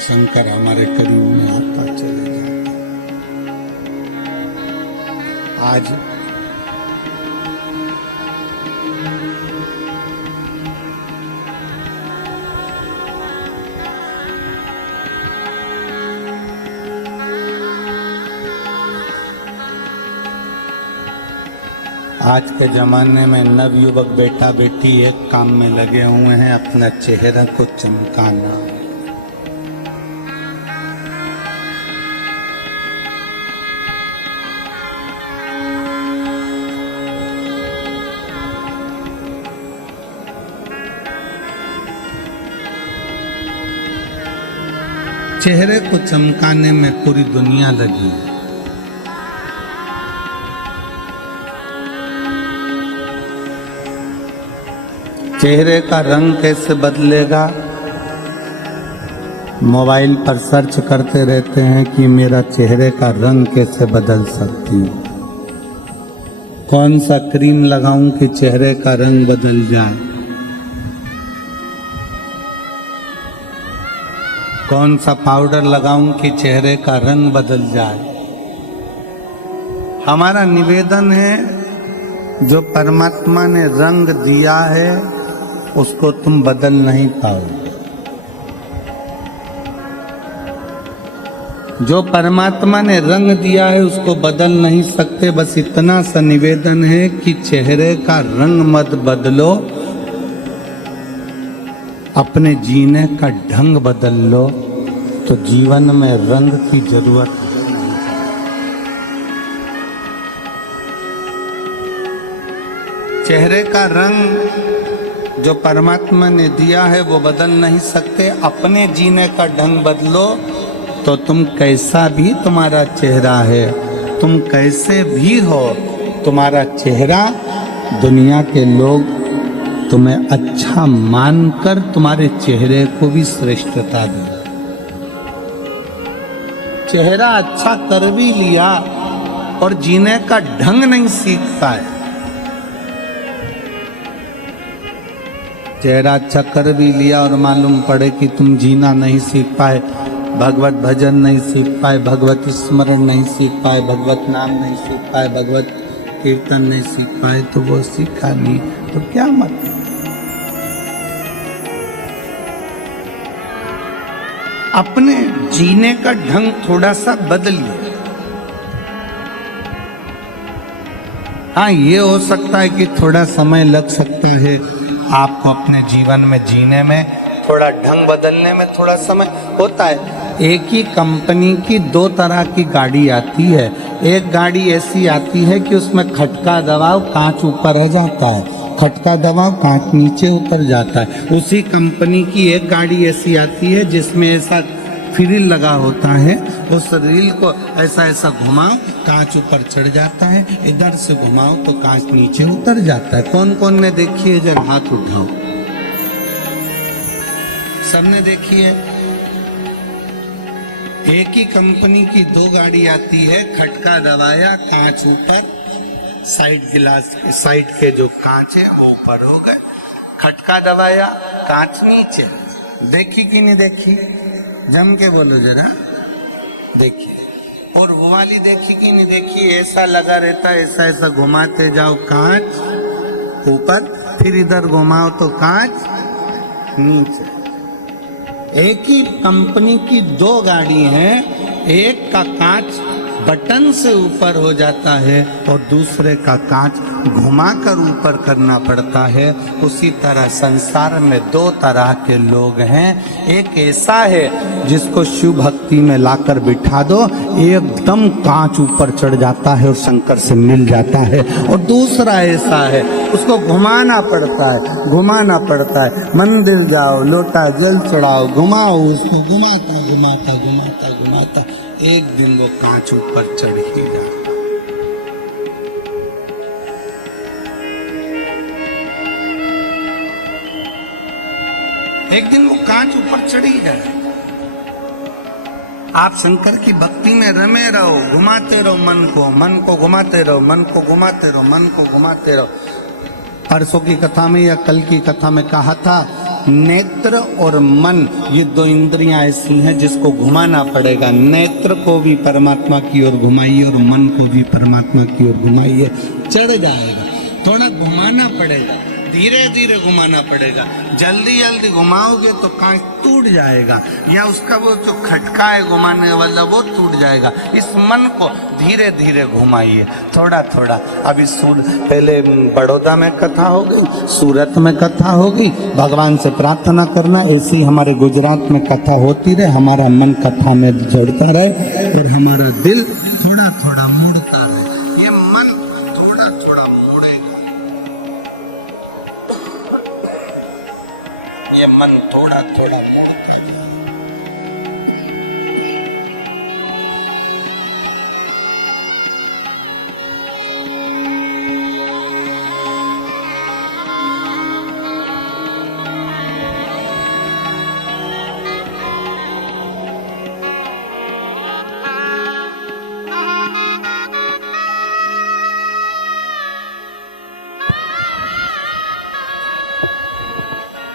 शंकर हमारे करीब में आता चले जाता है। आज आज के जमाने में नवयुवक बेटा बेटी एक काम में लगे हुए हैं, अपना चेहरा को चमकाना। चेहरे को चमकाने में पूरी दुनिया लगी है। चेहरे का रंग कैसे बदलेगा? मोबाइल पर सर्च करते रहते हैं कि मेरा चेहरे का रंग कैसे बदल सकती हूँ, कौन सा क्रीम लगाऊं कि चेहरे का रंग बदल जाए, कौन सा पाउडर लगाऊं कि चेहरे का रंग बदल जाए। हमारा निवेदन है, जो परमात्मा ने रंग दिया है उसको तुम बदल नहीं पाओगे। जो परमात्मा ने रंग दिया है उसको बदल नहीं सकते। बस इतना सा निवेदन है कि चेहरे का रंग मत बदलो, अपने जीने का ढंग बदल लो, तो जीवन में रंग की जरूरत नहीं। चेहरे का रंग जो परमात्मा ने दिया है वो बदल नहीं सकते। अपने जीने का ढंग बदलो तो तुम कैसा भी तुम्हारा चेहरा है, तुम कैसे भी हो, तुम्हारा चेहरा दुनिया के लोग तुम्हें अच्छा मानकर तुम्हारे चेहरे को भी श्रेष्ठता दे। चेहरा अच्छा कर भी लिया और जीने का ढंग नहीं सीख पाए, चेहरा अच्छा कर भी लिया और मालूम पड़े कि तुम जीना नहीं सीख पाए, भगवत भजन नहीं सीख पाए, भगवत स्मरण नहीं सीख पाए, भगवत नाम नहीं सीख पाए, भगवत कीर्तन नहीं सीख पाए, तो वो सीखा नहीं तो क्या मतलब। अपने जीने का ढंग थोड़ा सा बदलिए। हाँ, ये हो सकता है कि थोड़ा समय लग सकता है आपको अपने जीवन में जीने में, थोड़ा ढंग बदलने में थोड़ा समय होता है। एक ही कंपनी की दो तरह की गाड़ी आती है। एक गाड़ी ऐसी आती है कि उसमें खटका दबाओ कांच ऊपर रह जाता है, खटका दबाओ कांच नीचे उतर जाता है। उसी कंपनी की एक गाड़ी ऐसी आती है जिसमें ऐसा फ्रिल लगा होता है, उस रील को ऐसा ऐसा घुमाओ कांच ऊपर चढ़ जाता है, इधर से घुमाओ तो कांच नीचे उतर जाता है। कौन कौन ने देखी है, जरा हाथ उठाओ। सबने देखी है। एक ही कंपनी की दो गाड़ी आती है, खटका दबाया कांच ऊपर, साइड गिलास साइड के जो कांच है वो ऊपर हो गए, खटका दबाया कांच नीचे। देखी कि नहीं देखी? जम के बोलो जरा, देखिए, और वो वाली देखी कि नहीं देखी, ऐसा लगा रहता है, ऐसा ऐसा घुमाते जाओ कांच ऊपर, फिर इधर घुमाओ तो कांच नीचे। एक ही कंपनी की दो गाड़ी हैं, एक का कांच बटन से ऊपर हो जाता है और दूसरे का कांच घुमाकर ऊपर करना पड़ता है। उसी तरह संसार में दो तरह के लोग हैं। एक ऐसा है जिसको शिव भक्ति में लाकर बिठा दो, एकदम कांच ऊपर चढ़ जाता है और शंकर से मिल जाता है। और दूसरा ऐसा है, उसको घुमाना पड़ता है, घुमाना पड़ता है। मंदिर जाओ, लोटा जल चढ़ाओ, घुमाओ उसको, घुमाता घुमाता घुमाता घुमाता एक दिन वो कांच ऊपर चढ़ ही जाता। एक दिन वो कांच ऊपर चढ़ी जाए। आप शंकर की भक्ति में रमे रहो, घुमाते रहो मन को घुमाते रहो, मन को घुमाते रहो, मन को घुमाते रहो। परसों की कथा में या कल की कथा में कहा था, नेत्र और मन ये दो इंद्रियां ऐसी हैं जिसको घुमाना पड़ेगा। नेत्र को भी परमात्मा की ओर घुमाइए और मन को भी परमात्मा की ओर घुमाइए, चढ़ जाएगा। थोड़ा घुमाना पड़ेगा, धीरे धीरे घुमाना पड़ेगा। जल्दी जल्दी घुमाओगे तो कांच टूट जाएगा, या उसका वो जो खटका है घुमाने वाला वो टूट जाएगा। इस मन को धीरे धीरे घुमाइए, थोड़ा थोड़ा। अभी पहले बड़ौदा में कथा हो गई, सूरत में कथा हो गई। भगवान से प्रार्थना करना ऐसी हमारे गुजरात में कथा होती रहे, हमारा मन कथा में जुड़ता रहे और हमारा दिल थोड़ा थोड़ा मुड़ता रहे। ये मन थोड़ा थोड़ा मुड़ेगा, ये मन थोड़ा थोड़ा मुड़ता है।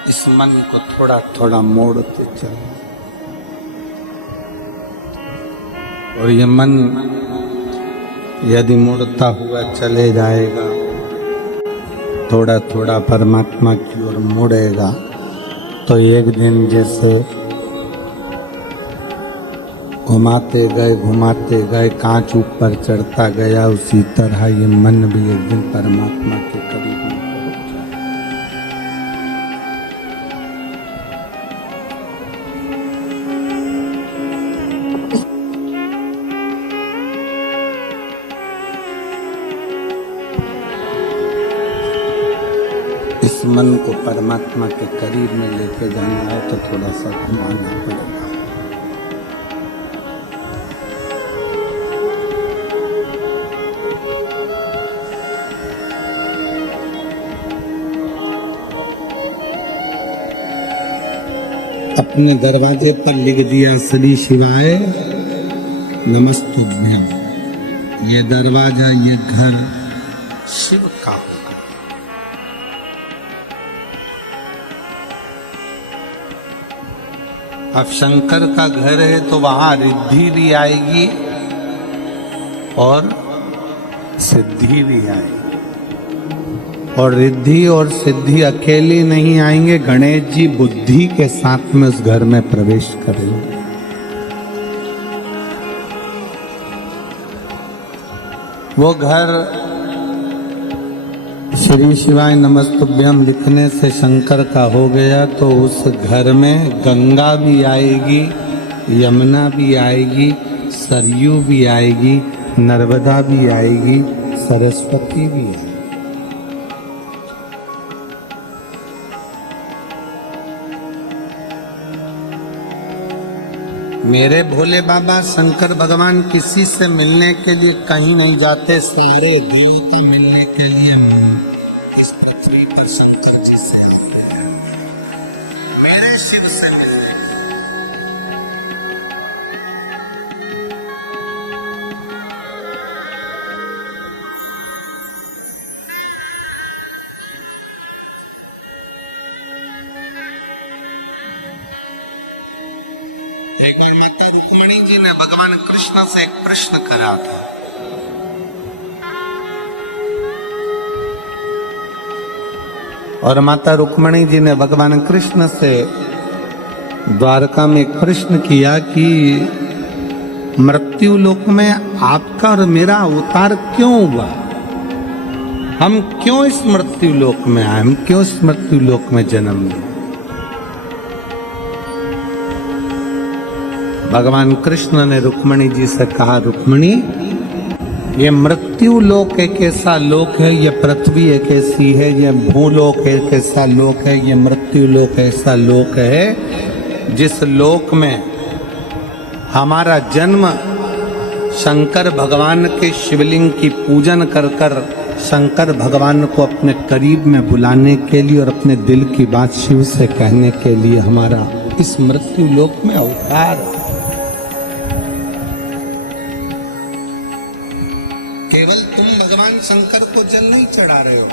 इस मन को थोड़ा थोड़ा मोड़ते चलो, और ये मन यदि मुड़ता हुआ चले जाएगा, थोड़ा थोड़ा परमात्मा की ओर मुड़ेगा, तो एक दिन जैसे घुमाते गए कांच ऊपर चढ़ता गया, उसी तरह ये मन भी एक दिन परमात्मा के करीब में पहुंच जाए। इस मन को परमात्मा के करीब में लेके जाना है तो थोड़ा सा घुमाना पड़ेगा। अपने दरवाजे पर लिख दिया, श्री शिवाय नमस्तुभ्यं। ये दरवाजा, ये घर शिव का होगा। अब शंकर का घर है तो वहां रिद्धि भी आएगी और सिद्धि भी आएगी। और रिद्धि और सिद्धि अकेली नहीं आएंगे, गणेश जी बुद्धि के साथ में उस घर में प्रवेश करेंगे। वो घर श्री शिवाय नमस्तुभ्यम लिखने से शंकर का हो गया, तो उस घर में गंगा भी आएगी, यमुना भी आएगी, सरयू भी आएगी, नर्मदा भी आएगी, सरस्वती भी आएगी। मेरे भोले बाबा शंकर भगवान किसी से मिलने के लिए कहीं नहीं जाते, सारे देवता मिलने के लिए इस पृथ्वी पर शंकर जी से आए हैं, मेरे शिव से मिलने। एक बार माता रुक्मणी जी ने भगवान कृष्ण से एक प्रश्न करा था। और माता रुक्मणी जी ने भगवान कृष्ण से द्वारका में एक प्रश्न किया कि मृत्यु लोक में आपका और मेरा अवतार क्यों हुआ? हम क्यों इस मृत्यु लोक में आए? हम क्यों इस मृत्यु लोक में जन्म लिए? भगवान कृष्ण ने रुक्मणी जी से कहा, रुक्मणी, ये मृत्यु लोक एक ऐसा लोक है, ये पृथ्वी एक ऐसी है, ये भूलोक एक ऐसा लोक है, ये मृत्यु लोक ऐसा लोक है जिस लोक में हमारा जन्म शंकर भगवान के शिवलिंग की पूजन कर कर शंकर भगवान को अपने करीब में बुलाने के लिए और अपने दिल की बात शिव से कहने के लिए हमारा इस मृत्यु लोक में अवतार। केवल तुम भगवान शंकर को जल नहीं चढ़ा रहे हो।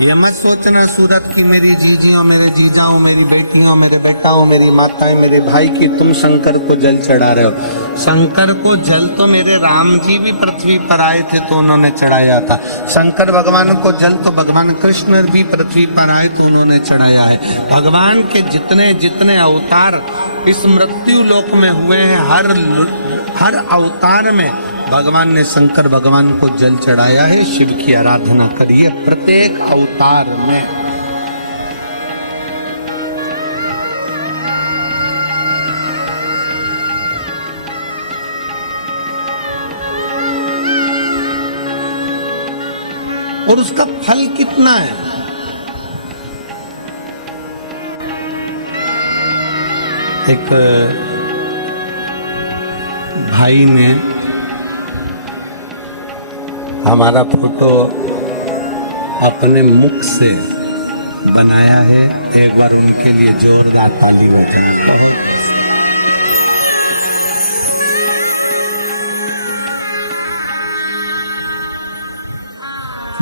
यह मत सोचना सूरत की मेरी जीजियों, मेरे जीजाओं, मेरी बेटियों, मेरे बेटाओं, मेरी माताएं, मेरे भाई की तुम शंकर को जल चढ़ा रहे हो। शंकर को जल तो मेरे राम जी भी पृथ्वी पर आए थे तो उन्होंने चढ़ाया था। शंकर भगवान को जल तो भगवान कृष्ण भी पृथ्वी पर आए तो उन्होंने चढ़ाया है। भगवान के जितने जितने अवतार इस मृत्यु लोक में हुए हैं, हर अवतार में भगवान ने शंकर भगवान को जल चढ़ाया है। शिव की आराधना करिए प्रत्येक अवतार में। और उसका फल कितना है? एक भाई ने हमारा फोटो अपने मुख से बनाया है। एक बार उनके लिए जोरदार ताली बजाते हैं।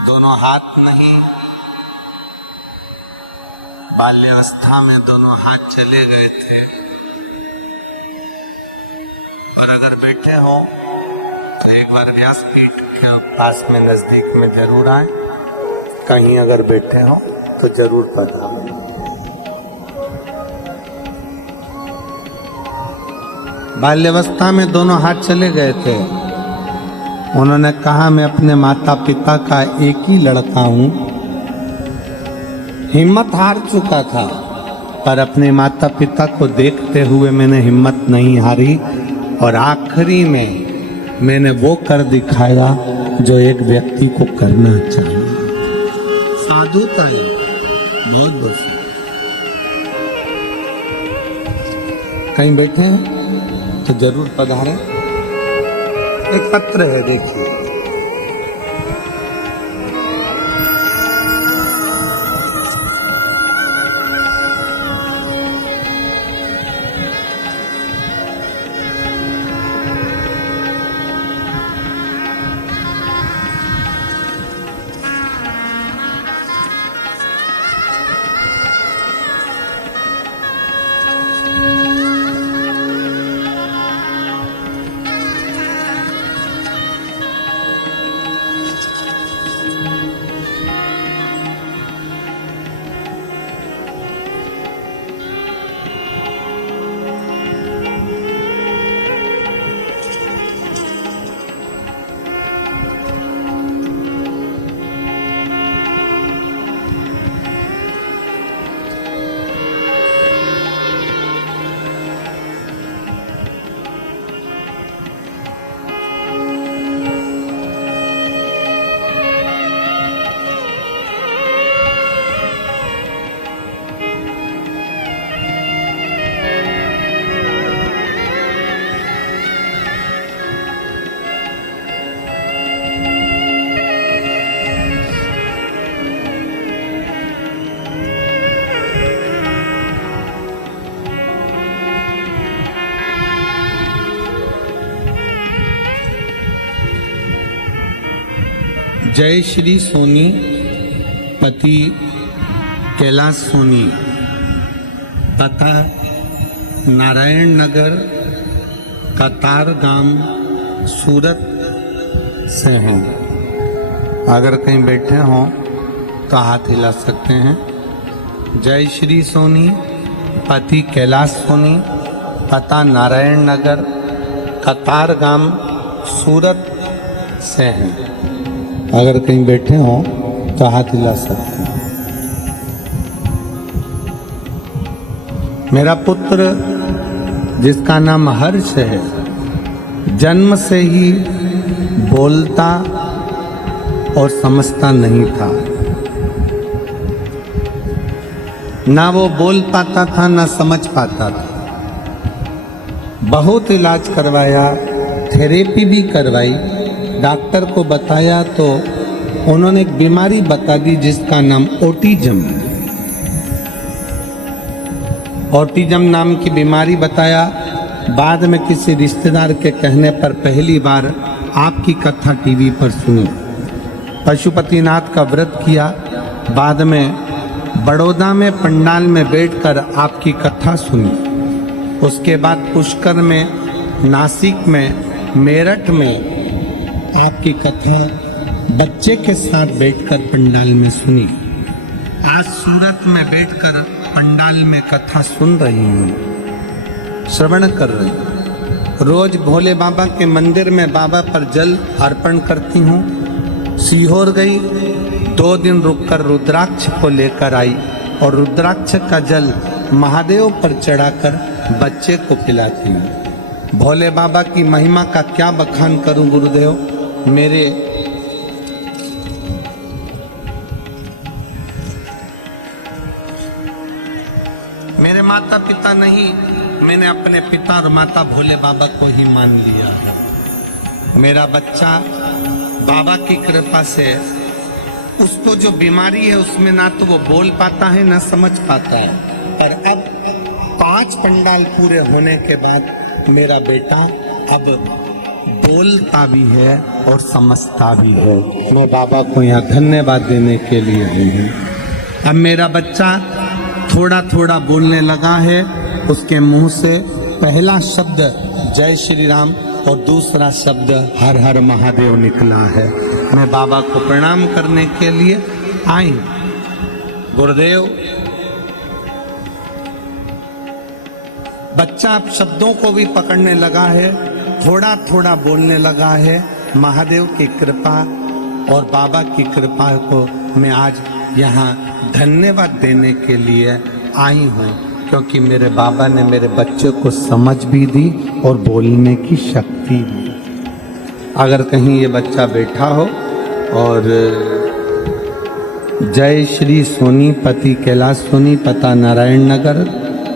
दोनों हाथ नहीं, बाल्यावस्था में दोनों हाथ चले गए थे। और अगर बैठे हो तो एक बार व्यासपीठ के पास में नजदीक में जरूर आए। कहीं अगर बैठे हो तो जरूर पधारो। बाल्यावस्था में दोनों हाथ चले गए थे। उन्होंने कहा, मैं अपने माता पिता का एक ही लड़का हूं। हिम्मत हार चुका था पर अपने माता पिता को देखते हुए मैंने हिम्मत नहीं हारी और आखिरी में मैंने वो कर दिखाया जो एक व्यक्ति को करना चाहिए। साधुता है, बहुत बहुत। कहीं बैठे हैं तो जरूर पधारें। एक पत्र है, देखिए। जय श्री सोनी, पति कैलाश सोनी, पता नारायण नगर, कतार गांव सूरत से हैं। अगर कहीं बैठे हों तो हाथ हिला सकते हैं। जय श्री सोनी, पति कैलाश सोनी, पता नारायण नगर, कतार गांव सूरत से हैं। अगर कहीं बैठे हों तो हाथ हिला सकते हैं। मेरा पुत्र जिसका नाम हर्ष है, जन्म से ही बोलता और समझता नहीं था। ना वो बोल पाता था ना समझ पाता था। बहुत इलाज करवाया, थेरेपी भी करवाई, डॉक्टर को बताया तो उन्होंने एक बीमारी बता दी जिसका नाम ऑटिज्म है। ऑटिज्म नाम की बीमारी बताया। बाद में किसी रिश्तेदार के कहने पर पहली बार आपकी कथा टीवी पर सुनी। पशुपतिनाथ का व्रत किया। बाद में बड़ौदा में पंडाल में बैठकर आपकी कथा सुनी। उसके बाद पुष्कर में, नासिक में, मेरठ में आपकी कथा बच्चे के साथ बैठकर पंडाल में सुनी। आज सूरत में बैठकर पंडाल में कथा सुन रही हूँ, श्रवण कर रही हूँ। रोज भोले बाबा के मंदिर में बाबा पर जल अर्पण करती हूँ। सीहोर गई, 2 दिन रुककर रुद्राक्ष को लेकर आई और रुद्राक्ष का जल महादेव पर चढ़ाकर बच्चे को पिलाती हूँ। भोले बाबा की महिमा का क्या बखान करूं गुरुदेव। मेरे माता पिता नहीं, मैंने अपने पिता और माता भोले बाबा को ही मान लिया है। मेरा बच्चा बाबा की कृपा से, उसको जो बीमारी है उसमें ना तो वो बोल पाता है ना समझ पाता है, पर अब 5 पंडाल पूरे होने के बाद मेरा बेटा अब बोलता भी है और समझता भी है। मैं बाबा को यहाँ धन्यवाद देने के लिए आई हूँ। अब मेरा बच्चा थोड़ा थोड़ा बोलने लगा है। उसके मुंह से पहला शब्द जय श्री राम और दूसरा शब्द हर हर महादेव निकला है। मैं बाबा को प्रणाम करने के लिए आई। गुरुदेव, बच्चा अब शब्दों को भी पकड़ने लगा है, थोड़ा थोड़ा बोलने लगा है। महादेव की कृपा और बाबा की कृपा को मैं आज यहाँ धन्यवाद देने के लिए आई हूँ, क्योंकि मेरे बाबा ने मेरे बच्चे को समझ भी दी और बोलने की शक्ति दी। अगर कहीं ये बच्चा बैठा हो और जय श्री सोनी, पति कैलाश सोनी, पता नारायण नगर,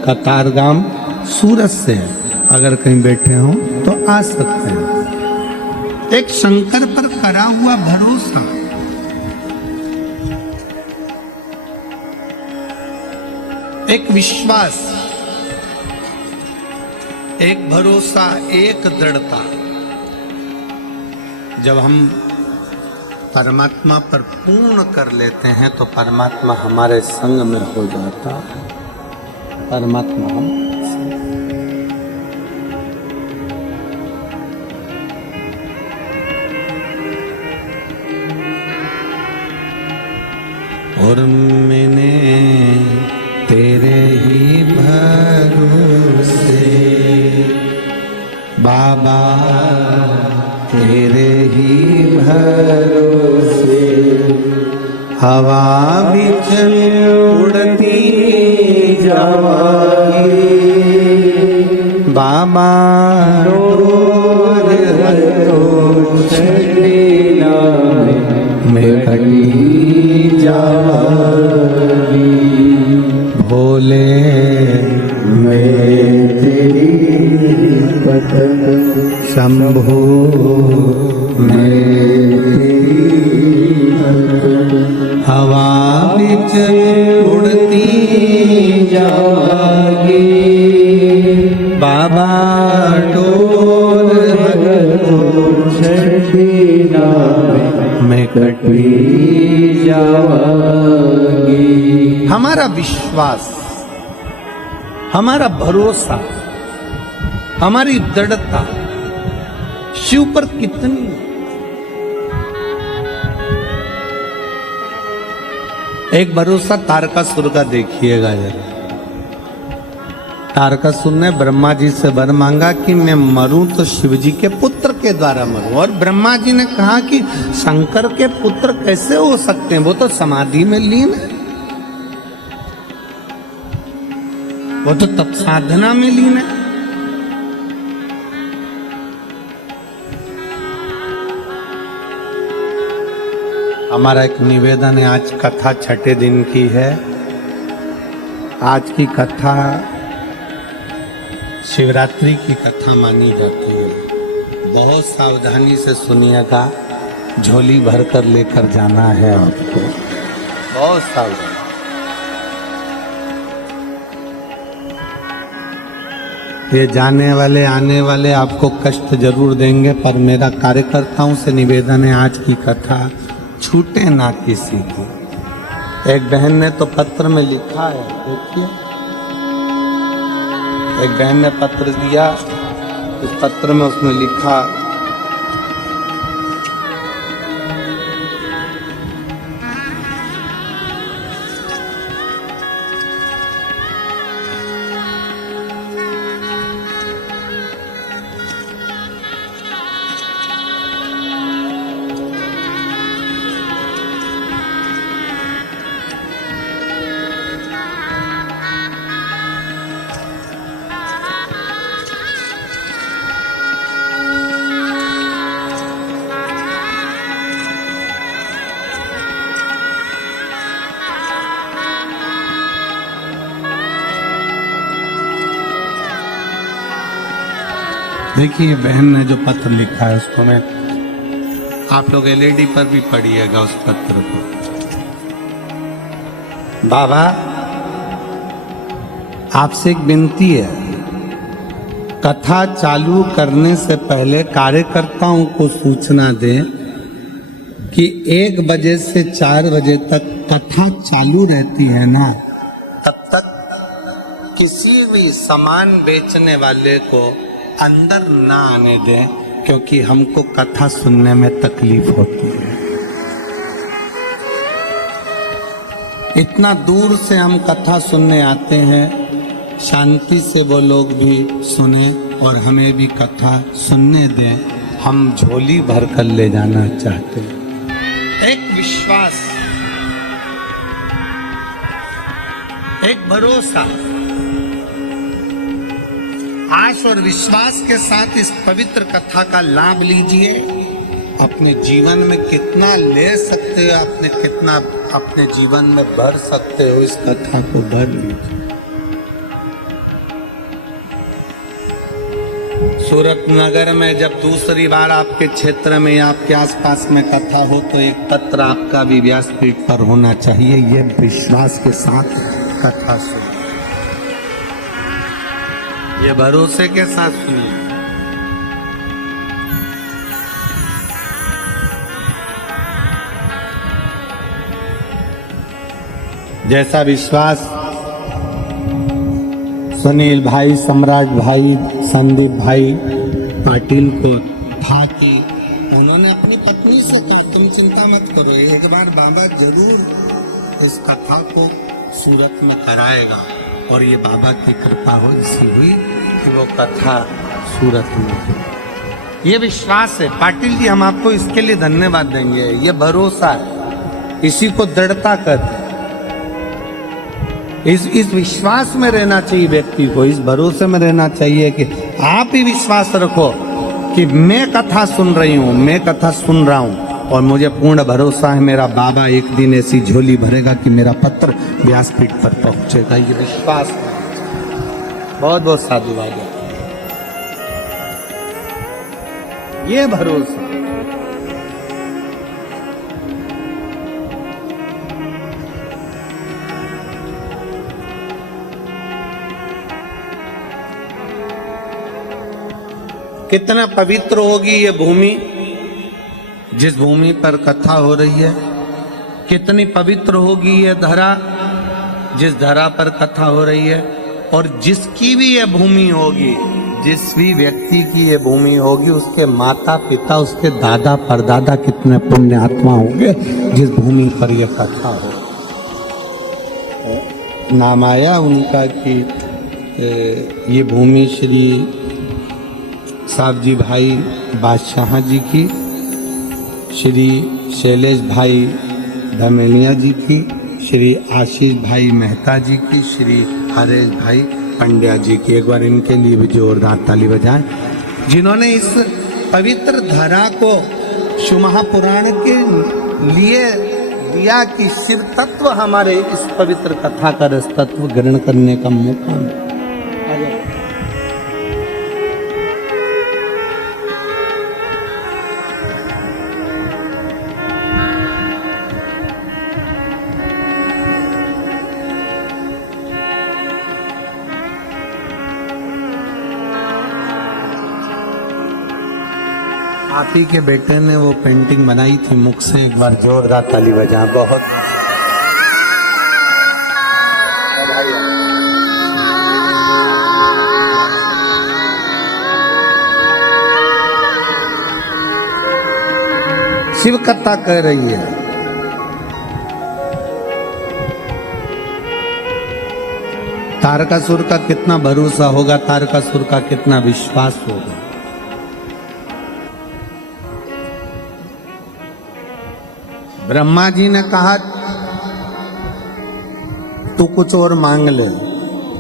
कतार गांव सूरत से अगर कहीं बैठे हो तो आ सकते हैं। एक शंकर पर करा हुआ भरोसा, एक विश्वास, एक भरोसा, एक दृढ़ता, जब हम परमात्मा पर पूर्ण कर लेते हैं तो परमात्मा हमारे संग में हो जाता। परमात्मा हम और मैंने तेरे ही भरोसे बाबा, तेरे ही भरोसे हवा भी चल उड़ती जावागी बाबा, डोर तो चढ़ना मैं कटी जावागी भोले, मैं तेरी पतंग शंभो, मैं तेरी हवा बिच उड़ती जागी बाबा, डोर छड़ना मैं कटी जागी। हमारा विश्वास, हमारा भरोसा, हमारी दृढ़ता शिव पर कितनी। एक भरोसा तारकासुर का देखिएगा जरा। तारकासुर ने ब्रह्मा जी से वर मांगा कि मैं मरूं तो शिव जी के पुत्र के द्वारा मरूं, और ब्रह्मा जी ने कहा कि शंकर के पुत्र कैसे हो सकते हैं, वो तो समाधि में लीन है, वो तो तप साधना में लीन है। हमारा एक निवेदन है, आज कथा छठे दिन की है। आज की कथा शिवरात्रि की कथा मानी जाती है। बहुत सावधानी से सुनिएगा, झोली भर कर लेकर जाना है आपको, बहुत सावधान। ये जाने वाले आने वाले आपको कष्ट जरूर देंगे, पर मेरा कार्यकर्ताओं से निवेदन है, आज की कथा छूटे ना किसी को। एक बहन ने तो पत्र में लिखा है, देखिए, एक बहन ने पत्र दिया, उस पत्र में उसने लिखा, देखिए बहन ने जो पत्र लिखा है उसको मैं, आप लोग एलईडी पर भी पढ़िएगा उस पत्र को। बाबा, आपसे एक विनती है, कथा चालू करने से पहले कार्यकर्ताओं को सूचना दें कि 1 बजे से 4 बजे तक कथा चालू रहती है ना, तब तक किसी भी सामान बेचने वाले को अंदर ना आने दें, क्योंकि हमको कथा सुनने में तकलीफ होती है। इतना दूर से हम कथा सुनने आते हैं, शांति से वो लोग भी सुने और हमें भी कथा सुनने दें। हम झोली भर कर ले जाना चाहते हैं। एक विश्वास, एक भरोसा, आश और विश्वास के साथ इस पवित्र कथा का लाभ लीजिए। अपने जीवन में कितना ले सकते हो, आपने कितना अपने जीवन में भर सकते हो, इस कथा को भर लीजिए। सूरत नगर में जब दूसरी बार आपके क्षेत्र में, आपके आसपास में कथा हो, तो एक पत्र आपका भी व्यासपीठ पर होना चाहिए। ये विश्वास के साथ कथा सुनिए, ये भरोसे के साथ सुनिए। जैसा विश्वास सुनील भाई, सम्राट भाई, संदीप भाई पाटिल को था कि उन्होंने अपनी पत्नी से कहा, तुम चिंता मत करो, एक बार बाबा जरूर इस कथा को सूरत में कराएगा। और ये बाबा की कृपा हो ऐसी हुई कि वो कथा सूरत में हुई। ये विश्वास है पाटिल जी, हम आपको इसके लिए धन्यवाद देंगे। ये भरोसा है, इसी को दृढ़ता कहते हैं। इस विश्वास में रहना चाहिए व्यक्ति को, इस भरोसे में रहना चाहिए कि आप ही विश्वास रखो कि मैं कथा सुन रही हूँ, मैं कथा सुन रहा हूँ, और मुझे पूर्ण भरोसा है मेरा बाबा एक दिन ऐसी झोली भरेगा कि मेरा पत्र व्यासपीठ पर पहुंचेगा। ये विश्वास, बहुत बहुत साधुवाद है, ये भरोसा। कितना पवित्र होगी ये भूमि, जिस भूमि पर कथा हो रही है। कितनी पवित्र होगी ये धरा, जिस धरा पर कथा हो रही है। और जिसकी भी ये भूमि होगी, जिस भी व्यक्ति की ये भूमि होगी उसके माता पिता, उसके दादा परदादा कितने पुण्य आत्मा होंगे जिस भूमि पर ये कथा हो। नाम आया उनका कि ये भूमि श्री साहब जी भाई बादशाह जी की, श्री शैलेश भाई धमेनिया जी की, श्री आशीष भाई मेहता जी की, श्री हरेश भाई पंड्या जी की। एक बार इनके लिए भी जोरदार ताली बजाएं, जिन्होंने इस पवित्र धरा को शिवमहापुराण के लिए दिया कि शिव तत्व हमारे इस पवित्र कथा का रस तत्व ग्रहण करने का मौका मिला। आप ही के बेटे ने वो पेंटिंग बनाई थी मुख से, एक बार जोरदार ताली बजा। बहुत शिव कथा कह रही है। तारकासुर का कितना भरोसा होगा, तारकासुर का कितना विश्वास होगा। ब्रह्मा जी ने कहा तू कुछ और मांग ले।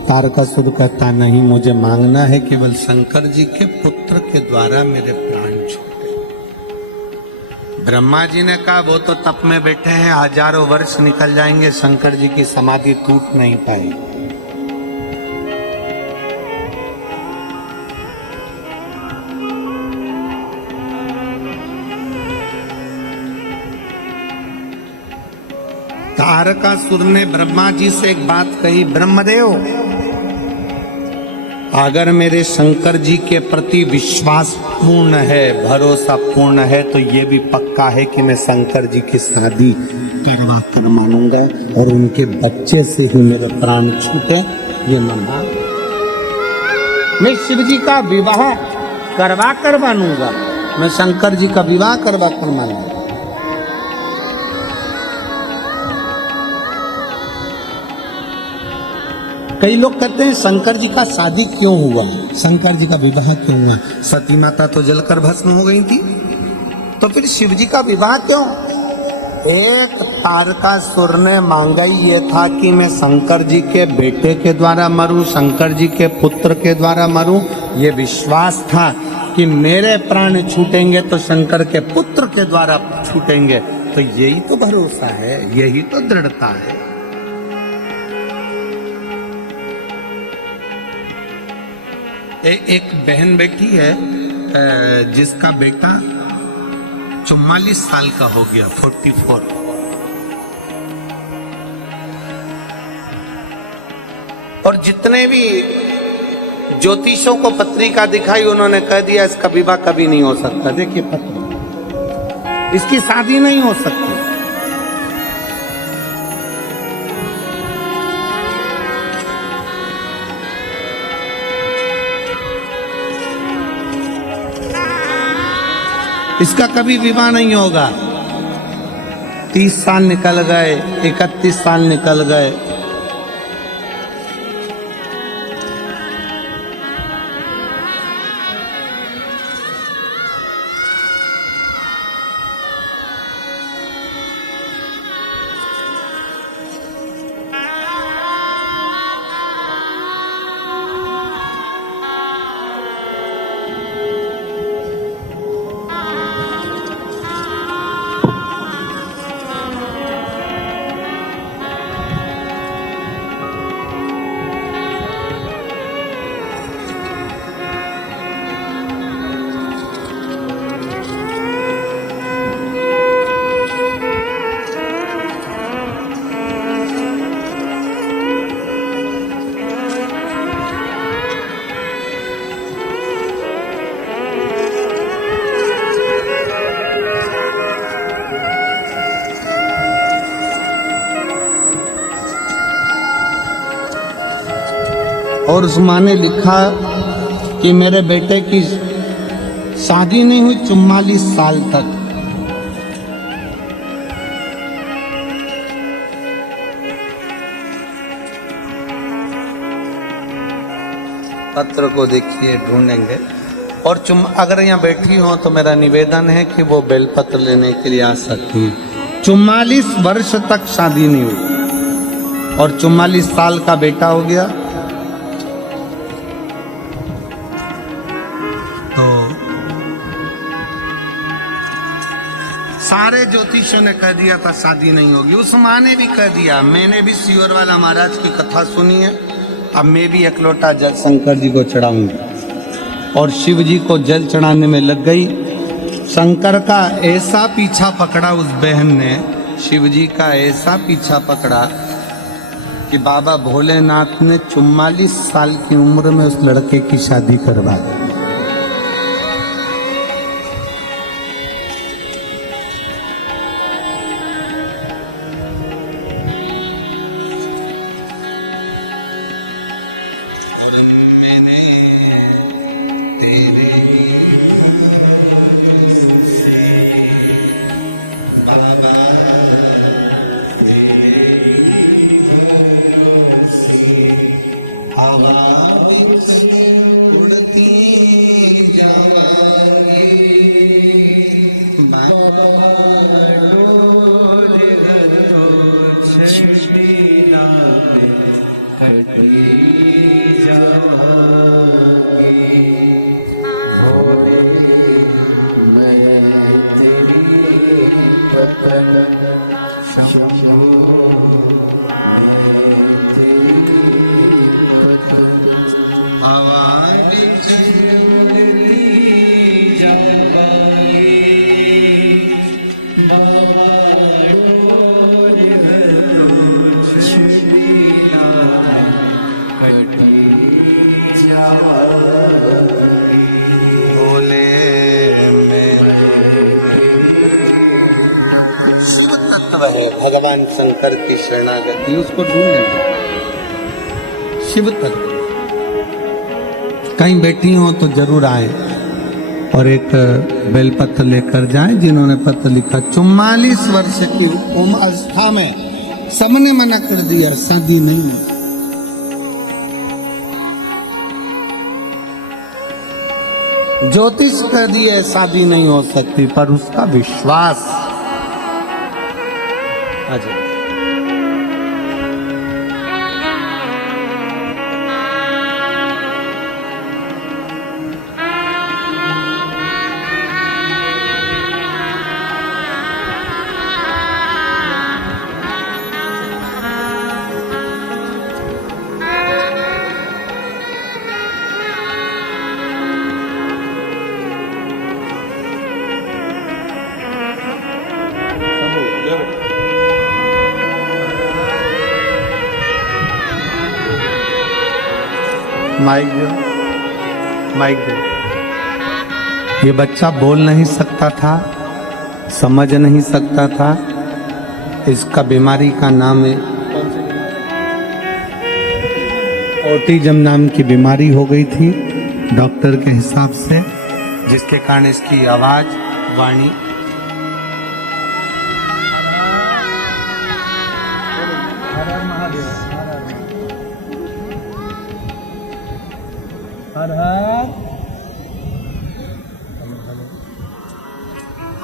तारकासुर कहता नहीं, मुझे मांगना है केवल शंकर जी के पुत्र के द्वारा मेरे प्राण छूटे। ब्रह्मा जी ने कहा वो तो तप में बैठे हैं, हजारों वर्ष निकल जाएंगे, शंकर जी की समाधि टूट नहीं पाई। तारकासुर ने ब्रह्मा जी से एक बात कही, ब्रह्मदेव अगर मेरे शंकर जी के प्रति विश्वास पूर्ण है, भरोसा पूर्ण है, तो ये भी पक्का है कि मैं शंकर जी की शादी करवा कर मानूंगा और उनके बच्चे से ही मेरे प्राण छूटे। ये मैं शिव जी का विवाह करवा कर मानूंगा, मैं शंकर जी का विवाह करवा कर मानूंगा। कई लोग कहते हैं शंकर जी का शादी क्यों हुआ, शंकर जी का विवाह क्यों हुआ? सती माता तो जलकर भस्म हो गई थी, तो फिर शिव जी का विवाह क्यों? एक तारकासुर ने मांगा ही ये था कि मैं शंकर जी के बेटे के द्वारा मरूं, शंकर जी के पुत्र के द्वारा मरूं। ये विश्वास था कि मेरे प्राण छूटेंगे तो शंकर के पुत्र के द्वारा छूटेंगे। तो यही तो भरोसा है, यही तो दृढ़ता है। एक बहन बेटी है जिसका बेटा 44 साल का हो गया, 44। और जितने भी ज्योतिषों को पत्रिका दिखाई उन्होंने कह दिया इसका विवाह कभी नहीं हो सकता। देखिए पत्र, इसकी शादी नहीं हो सकती। इसका कभी विवाह नहीं होगा। 30 साल निकल गए, 31 साल निकल गए, और उस माँ ने लिखा कि मेरे बेटे की शादी नहीं हुई 44 साल तक। पत्र को देखिए, ढूंढेंगे। और अगर यहाँ बैठी हो तो मेरा निवेदन है कि वो बेलपत्र लेने के लिए आ सकती है। 44 वर्ष तक शादी नहीं हुई और 44 साल का बेटा हो गया। तो सारे ज्योतिषों ने कह दिया था शादी नहीं होगी, उस माँ ने भी कह दिया। मैंने भी सियोर वाला महाराज की कथा सुनी है। अब मैं भी एक लोटा जल शंकर जी को चढ़ाऊंगी और शिव जी को जल चढ़ाने में लग गई। शंकर का ऐसा पीछा पकड़ा उस बहन ने, शिव जी का ऐसा पीछा पकड़ा कि बाबा भोलेनाथ ने 44 साल की उम्र में उस लड़के की शादी करवा दी। है भगवान शंकर की शरणागति, उसको ढूंढ शिव तत्व। कहीं बैठी हो तो जरूर आए और एक बेलपत्र लेकर जाएं। जिन्होंने पत्र लिखा 44 वर्ष की उम्र अवस्था में सबने मना कर दिया शादी नहीं। ज्योतिष कह दिए शादी नहीं हो सकती, पर उसका विश्वास अजय। माइक दो, माइक दो। ये बच्चा बोल नहीं सकता था, समझ नहीं सकता था। इसका बीमारी का नाम है ऑटिज्म नाम की बीमारी हो गई थी डॉक्टर के हिसाब से, जिसके कारण इसकी आवाज वाणी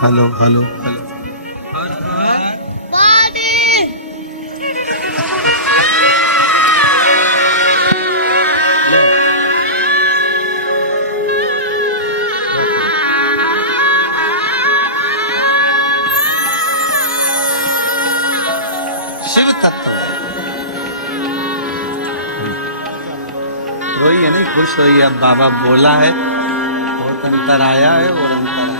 हेलो हेलो हेलो शिव तत्व रोइए नहीं, खुश होइए। अब बाबा बोला है, बहुत अंतर आया है और अंतर आया।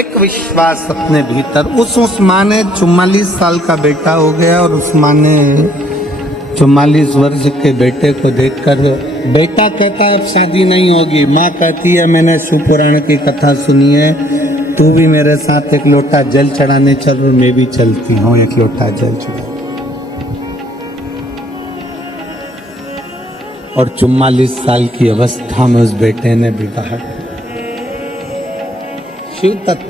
एक विश्वास अपने भीतर। उस माँ ने 44 साल का बेटा हो गया और उस माँ ने 44 वर्ष के बेटे को देखकर बेटा कहता है अब शादी नहीं होगी। माँ कहती है मैंने शिवपुराण की कथा सुनी है, तू भी मेरे साथ एक लोटा जल चढ़ाने चल। और मैं भी चलती हूँ एक लोटा जल चढ़ा। और 44 साल की अवस्था में उस बेटे ने विवाह शिव तत्व।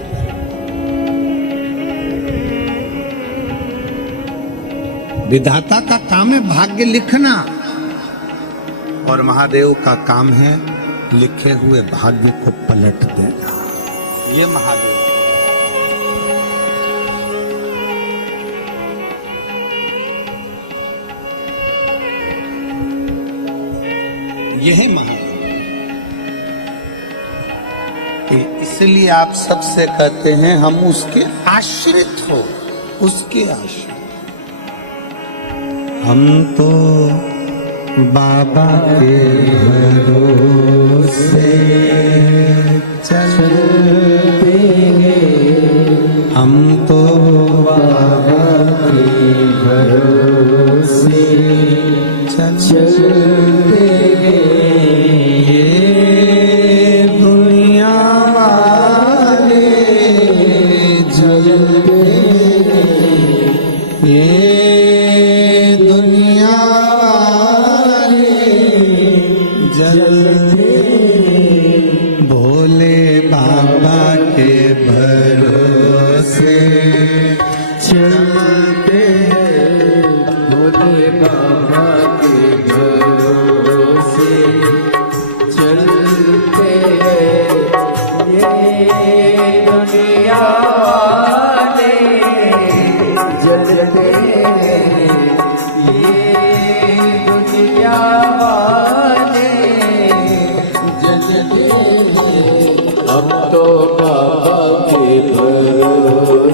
विधाता का काम है भाग्य लिखना और महादेव का काम है लिखे हुए भाग्य को पलट देना। ये महादेव यही महादेव। इसलिए आप सबसे कहते हैं हम उसके आश्रित हो, उसके आश्रित। हम तो बाबा के भरोसे चलते हैं, हम तो बाबा के भरोसे चलते हैं। ये दुनिया वाले जलते हैं, ये भोले बाबा के भरोसे चलते हैं, भोले बाबा के भरोसे चलते हैं। ये दुनिया वाले जलते हैं, ये दुनिया हम तो बाबा के भरोसे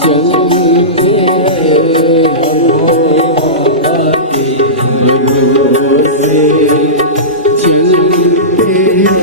चलते हैं, बाबा के भरोसे चलते हैं।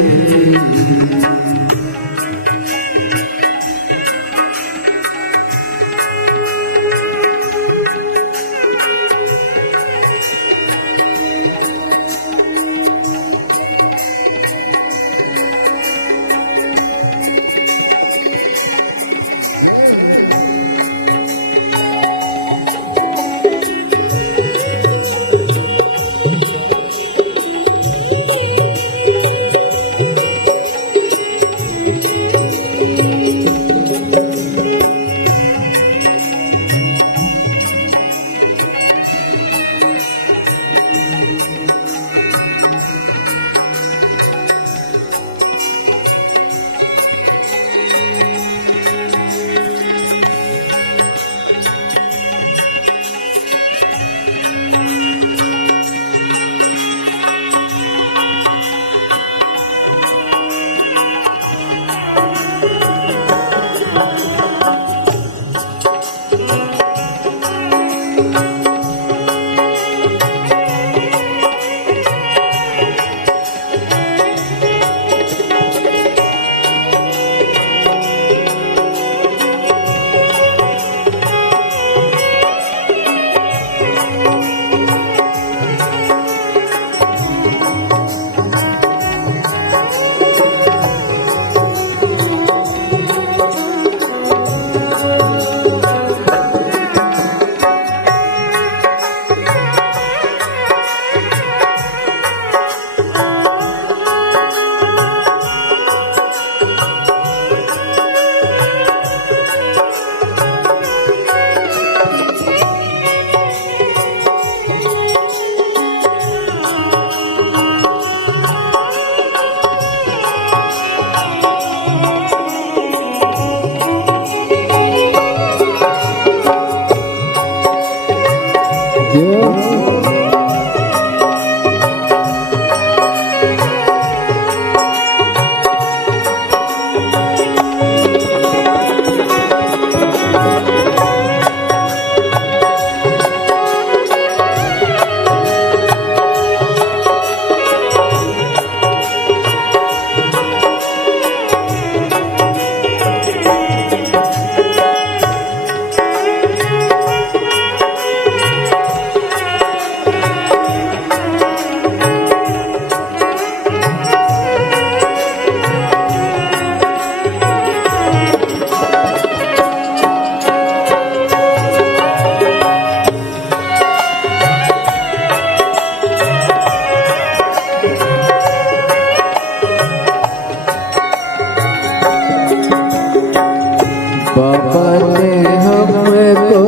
ने हमको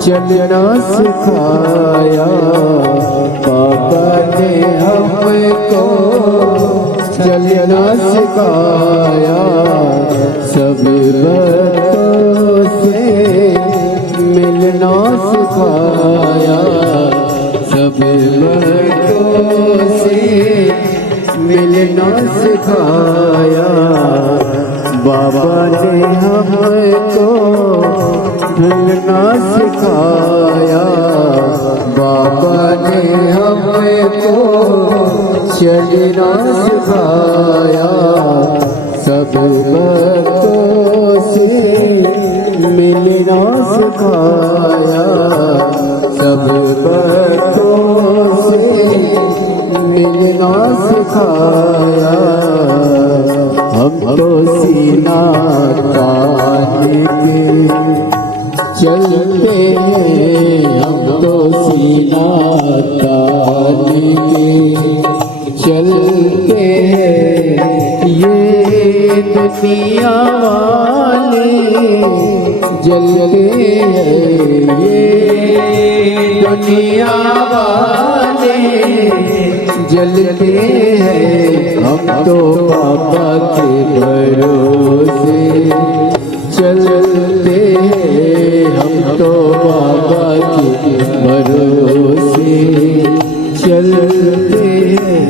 चलना सिखाया, बाबा ने हमको चलना सिखाया, सब भक्तों से मिलना सिखाया, सब भक्तों से मिलना सिखाया, बाबा ने हमको मिलना सिखाया, बाबा ने हमको चलना सिखाया, सब भक्तों से मिलना सिखाया, सब भक्तों से मिलना सिखाया। हम तो सीना तान के चलते हैं, हम तो सीना तान के चलते हैं, ये दुनिया वाले जलते हैं, ये दुनिया वाले जलते हैं, हम तो बाबा के भरोसे चलते हैं, हम तो बाबा के भरोसे चलते हैं।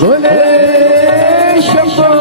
बोले शंभो।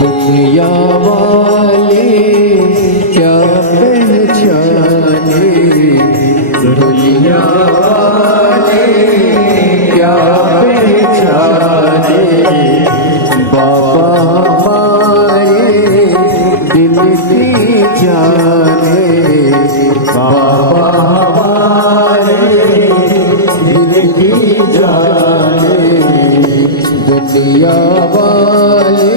दुनिया वाले क्या पहचाने, दुनिया वाले क्या पहचाने, बाबा हमारे दिल की जाने, बाबा हमारे दिल की जाने, दुनिया वाले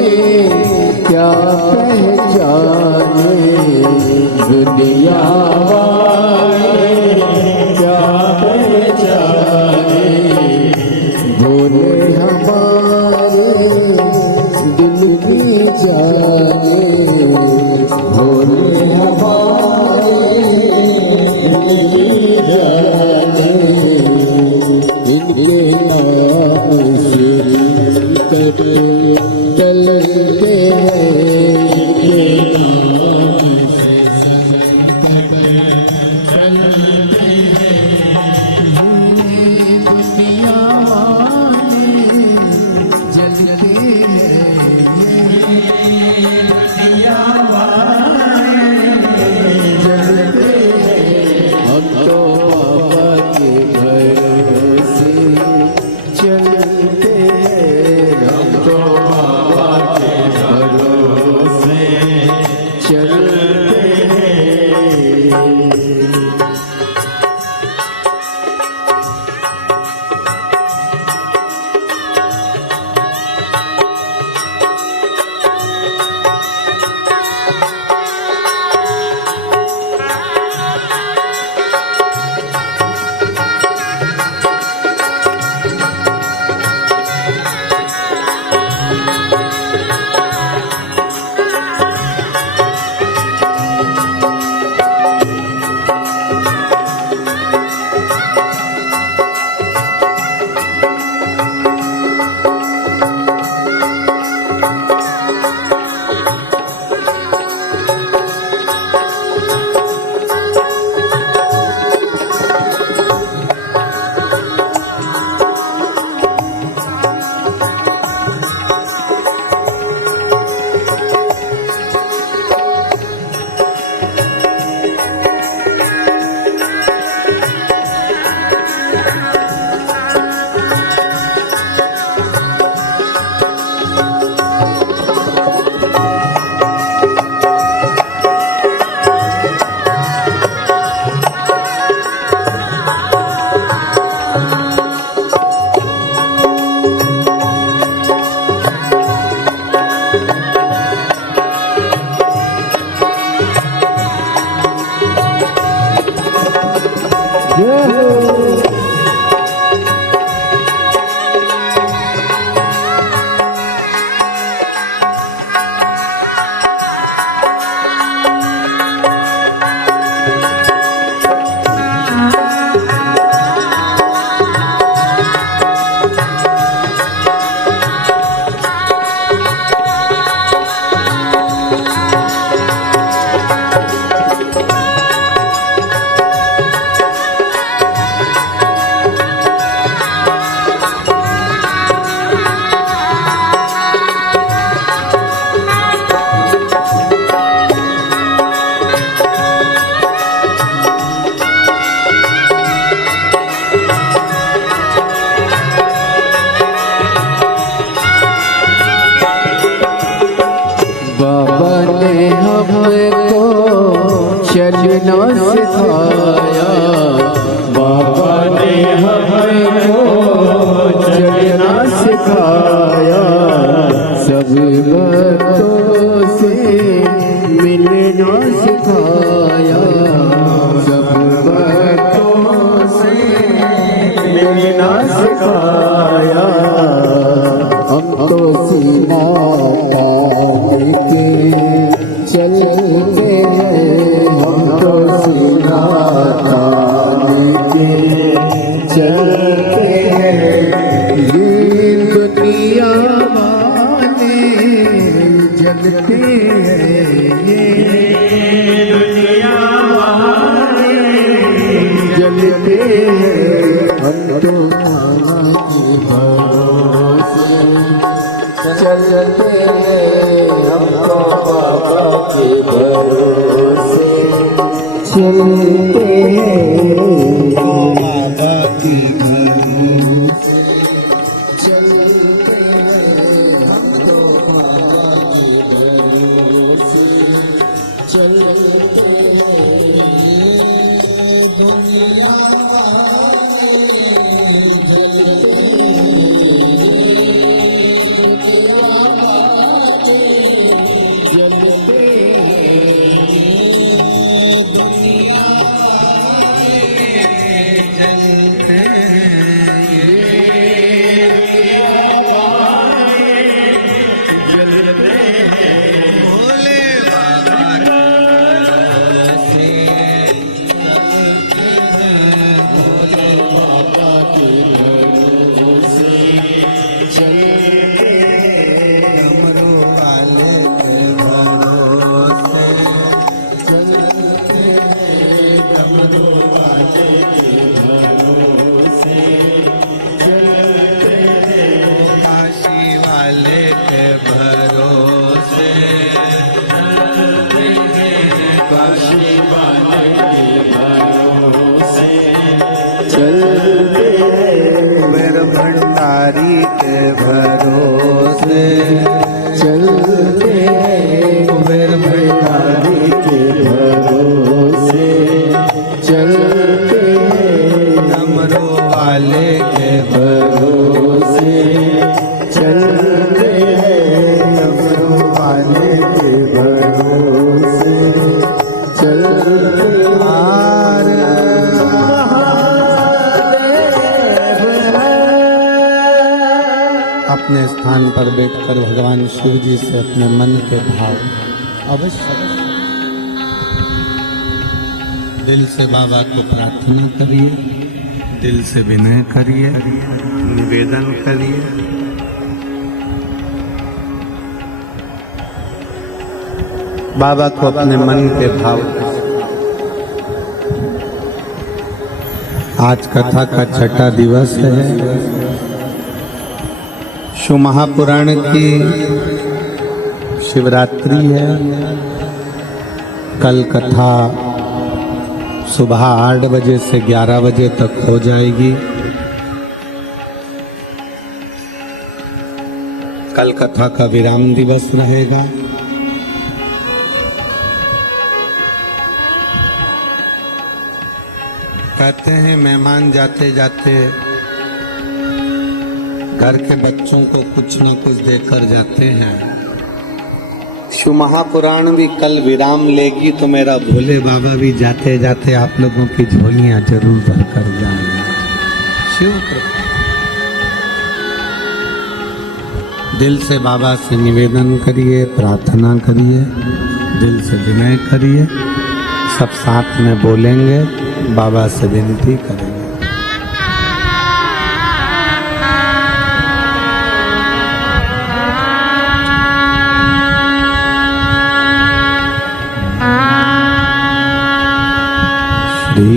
क्या पहचाने दुनिया वाले क्या पहचाने भोले हमारे दिल की जाने भोले हमारे दिल की जाने इनके नाम से चलते हैं इनके नाम से चलते हैं दुनिया वाले जलते हैं दुनिया वाले जलते हैं हम तो बाबा के भरोसे चलते हैं हम तो बाबा के भरोसे चलते हैं बाबा ने हमको चलना सिखाया बाबा ने हमको चलना सिखाया सब भक्तों से मिलना सिखाया सब भक्तों से मिलना सिखाया हम तो सीना चलते हैं हम तो सीना तान के चलते हैं ये दुनिया वाले जलते हैं ये दुनिया वाले जलते हैं हम तो बाबा के भरोसे चलते हैं हम तो बाबा के भरोसे चलते हैं बाबा के भरोसे चलते हैं हम तो बाबा के भरोसे चलते हैं दुनिया स्थान पर बैठकर भगवान शिव जी से अपने मन के भाव अवश्य दिल से बाबा को प्रार्थना करिए, दिल से विनय करिए, निवेदन करिए। बाबा को अपने मन के भाव। आज कथा का छठा दिवस है। शिव महापुराण की शिवरात्रि है। कल कथा सुबह 8 बजे से 11 बजे तक हो जाएगी। कल कथा का विराम दिवस रहेगा। कहते हैं मेहमान जाते जाते घर के बच्चों को कुछ न कुछ देकर जाते हैं। शिव महापुराण भी कल विराम लेगी तो मेरा भोले बाबा भी जाते जाते आप लोगों की झोलियां जरूर भर कर जाएंगे। शिव कृपा। दिल से बाबा से निवेदन करिए, प्रार्थना करिए, दिल से विनय करिए। सब साथ में बोलेंगे, बाबा से विनती करेंगे। श्री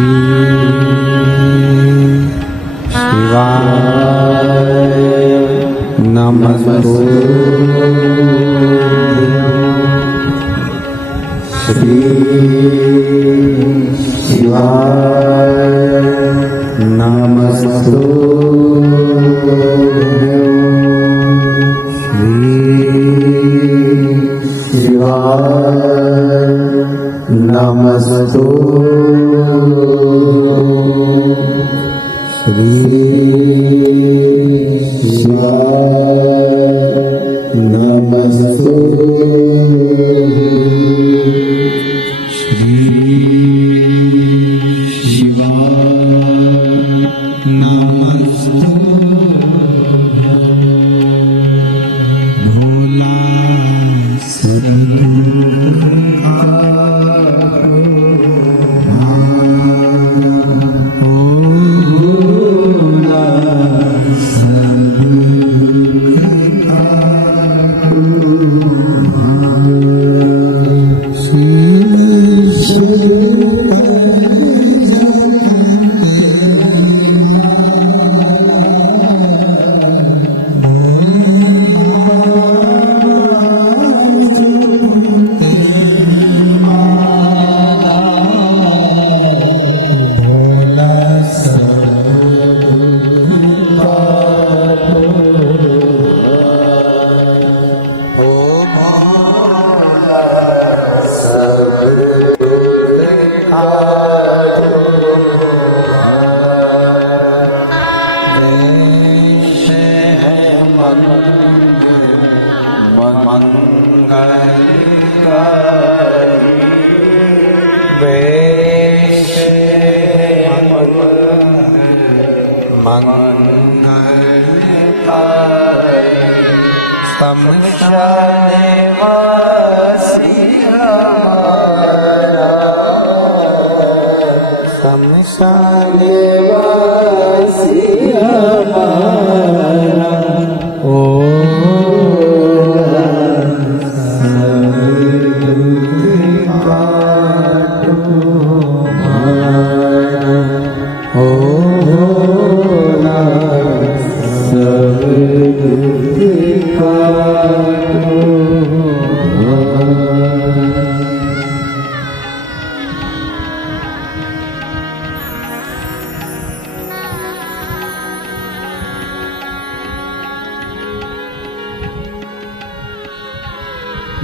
शिवाय नमस्तुभ्यं। श्री शिवाय नमस्तुभ्यं। श्री शिवाय नमस्तुभ्यं। श्री शिवाय नमस्तुभ्यं। श्री शिवाय नमस्तुभ्यं। भोला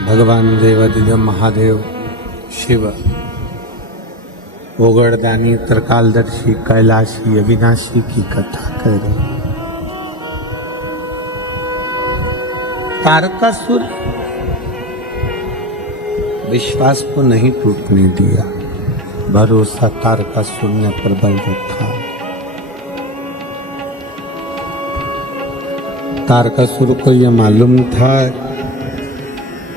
भगवान देवादिदेव महादेव शिव ओगड़दानी त्रिकालदर्शी कैलाशी अविनाशी की कथा करें। तारकासुर विश्वास को नहीं टूटने दिया। भरोसा तारकासुर ने प्रबल रखा। तारकासुर को यह मालूम था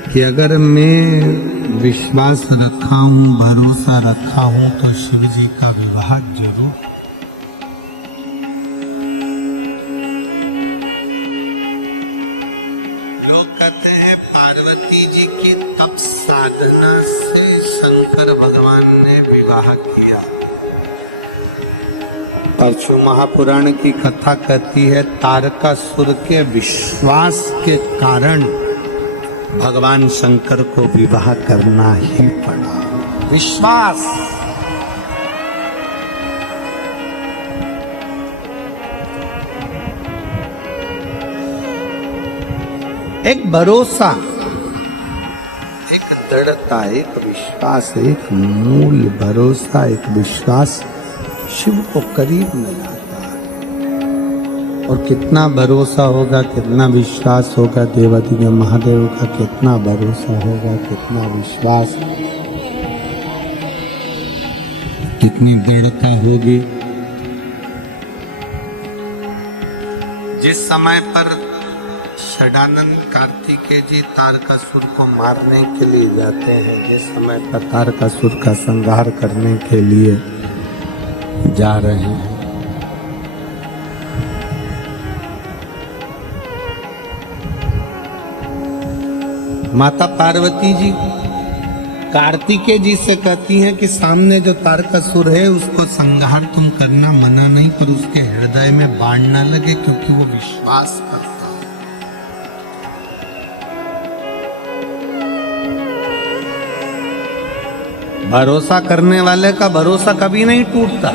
कि अगर मैं विश्वास रखा हूँ, भरोसा रखा हूँ तो शिव जी का विवाह जरूर। लोग कहते हैं पार्वती जी की तप साधना से शंकर भगवान ने विवाह किया। परशु महापुराण की कथा कहती है तारकासुर के विश्वास के कारण भगवान शंकर को विवाह करना ही पड़ा। विश्वास, एक भरोसा, एक दृढ़ता, एक विश्वास, एक मूल भरोसा, एक विश्वास शिव को करीब में लाता है। और कितना भरोसा होगा, कितना विश्वास होगा, देवादिदेव महादेव का कितना भरोसा होगा, कितना विश्वास, कितनी दृढ़ता होगी। जिस समय पर षडानंद कार्तिकेय जी तारकासुर को मारने के लिए जाते हैं, जिस समय पर तारकासुर का संहार करने के लिए जा रहे हैं, माता पार्वती जी कार्तिकेय जी से कहती हैं कि सामने जो तारकासुर है उसको संहार तुम करना मना नहीं, पर उसके हृदय में बाण ना लगे क्योंकि वो विश्वास करता है। भरोसा करने वाले का भरोसा कभी नहीं टूटता,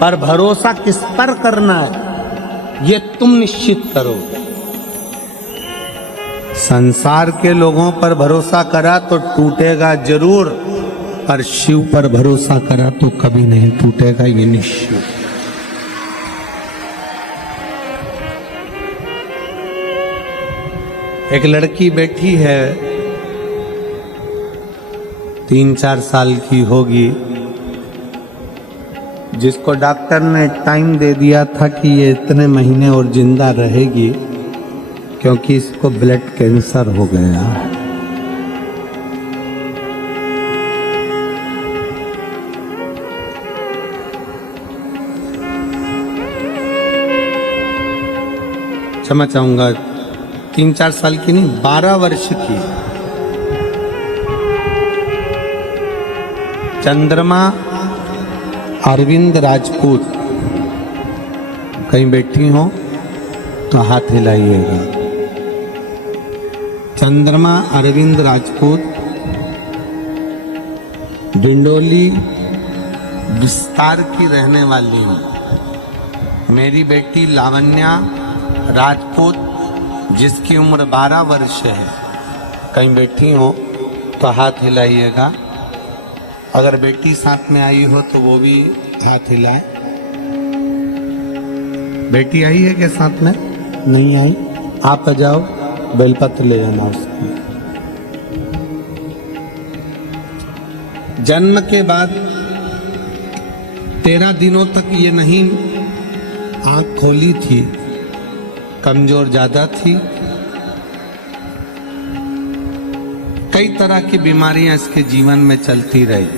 पर भरोसा किस पर करना है ये तुम निश्चित करो। संसार के लोगों पर भरोसा करा तो टूटेगा जरूर, पर शिव पर भरोसा करा तो कभी नहीं टूटेगा, ये निश्चित। एक लड़की बैठी है, 3-4 साल की होगी, जिसको डॉक्टर ने टाइम दे दिया था कि ये इतने महीने और जिंदा रहेगी क्योंकि इसको ब्लड कैंसर हो गया। क्षमा चाहूंगा, 3-4 साल की नहीं, 12 वर्ष की। चंद्रमा अरविंद राजपूत, कहीं बैठी हो तो हाथ हिलाइएगा। चंद्रमा अरविंद राजपूत, डिंडोली विस्तार की रहने वाली हूँ। मेरी बेटी लावण्या राजपूत, जिसकी उम्र 12 वर्ष है, कहीं बैठी हो तो हाथ हिलाइएगा। अगर बेटी साथ में आई हो तो वो भी हाथ हिलाए। बेटी आई है क्या साथ में? नहीं आई? आप आ जाओ, बेलपत्र ले जाना उसकी। जन्म के बाद 13 दिनों तक ये नहीं आंख खोली थी, कमजोर ज्यादा थी। कई तरह की बीमारियां इसके जीवन में चलती रही।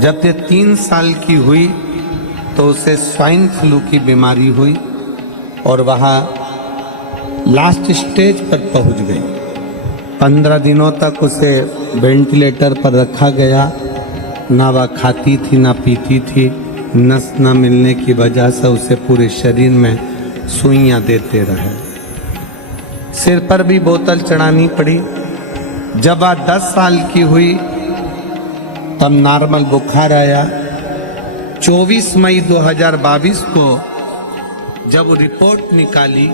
जब ये 3 साल की हुई तो उसे स्वाइन फ्लू की बीमारी हुई और वह लास्ट स्टेज पर पहुंच गई। 15 दिनों तक उसे वेंटिलेटर पर रखा गया। ना वह खाती थी ना पीती थी। नस न मिलने की वजह से उसे पूरे शरीर में सुइयां देते रहे। सिर पर भी बोतल चढ़ानी पड़ी। जब वह 10 साल की हुई तब नॉर्मल बुखार आया। 24 मई 2022 को जब रिपोर्ट निकाली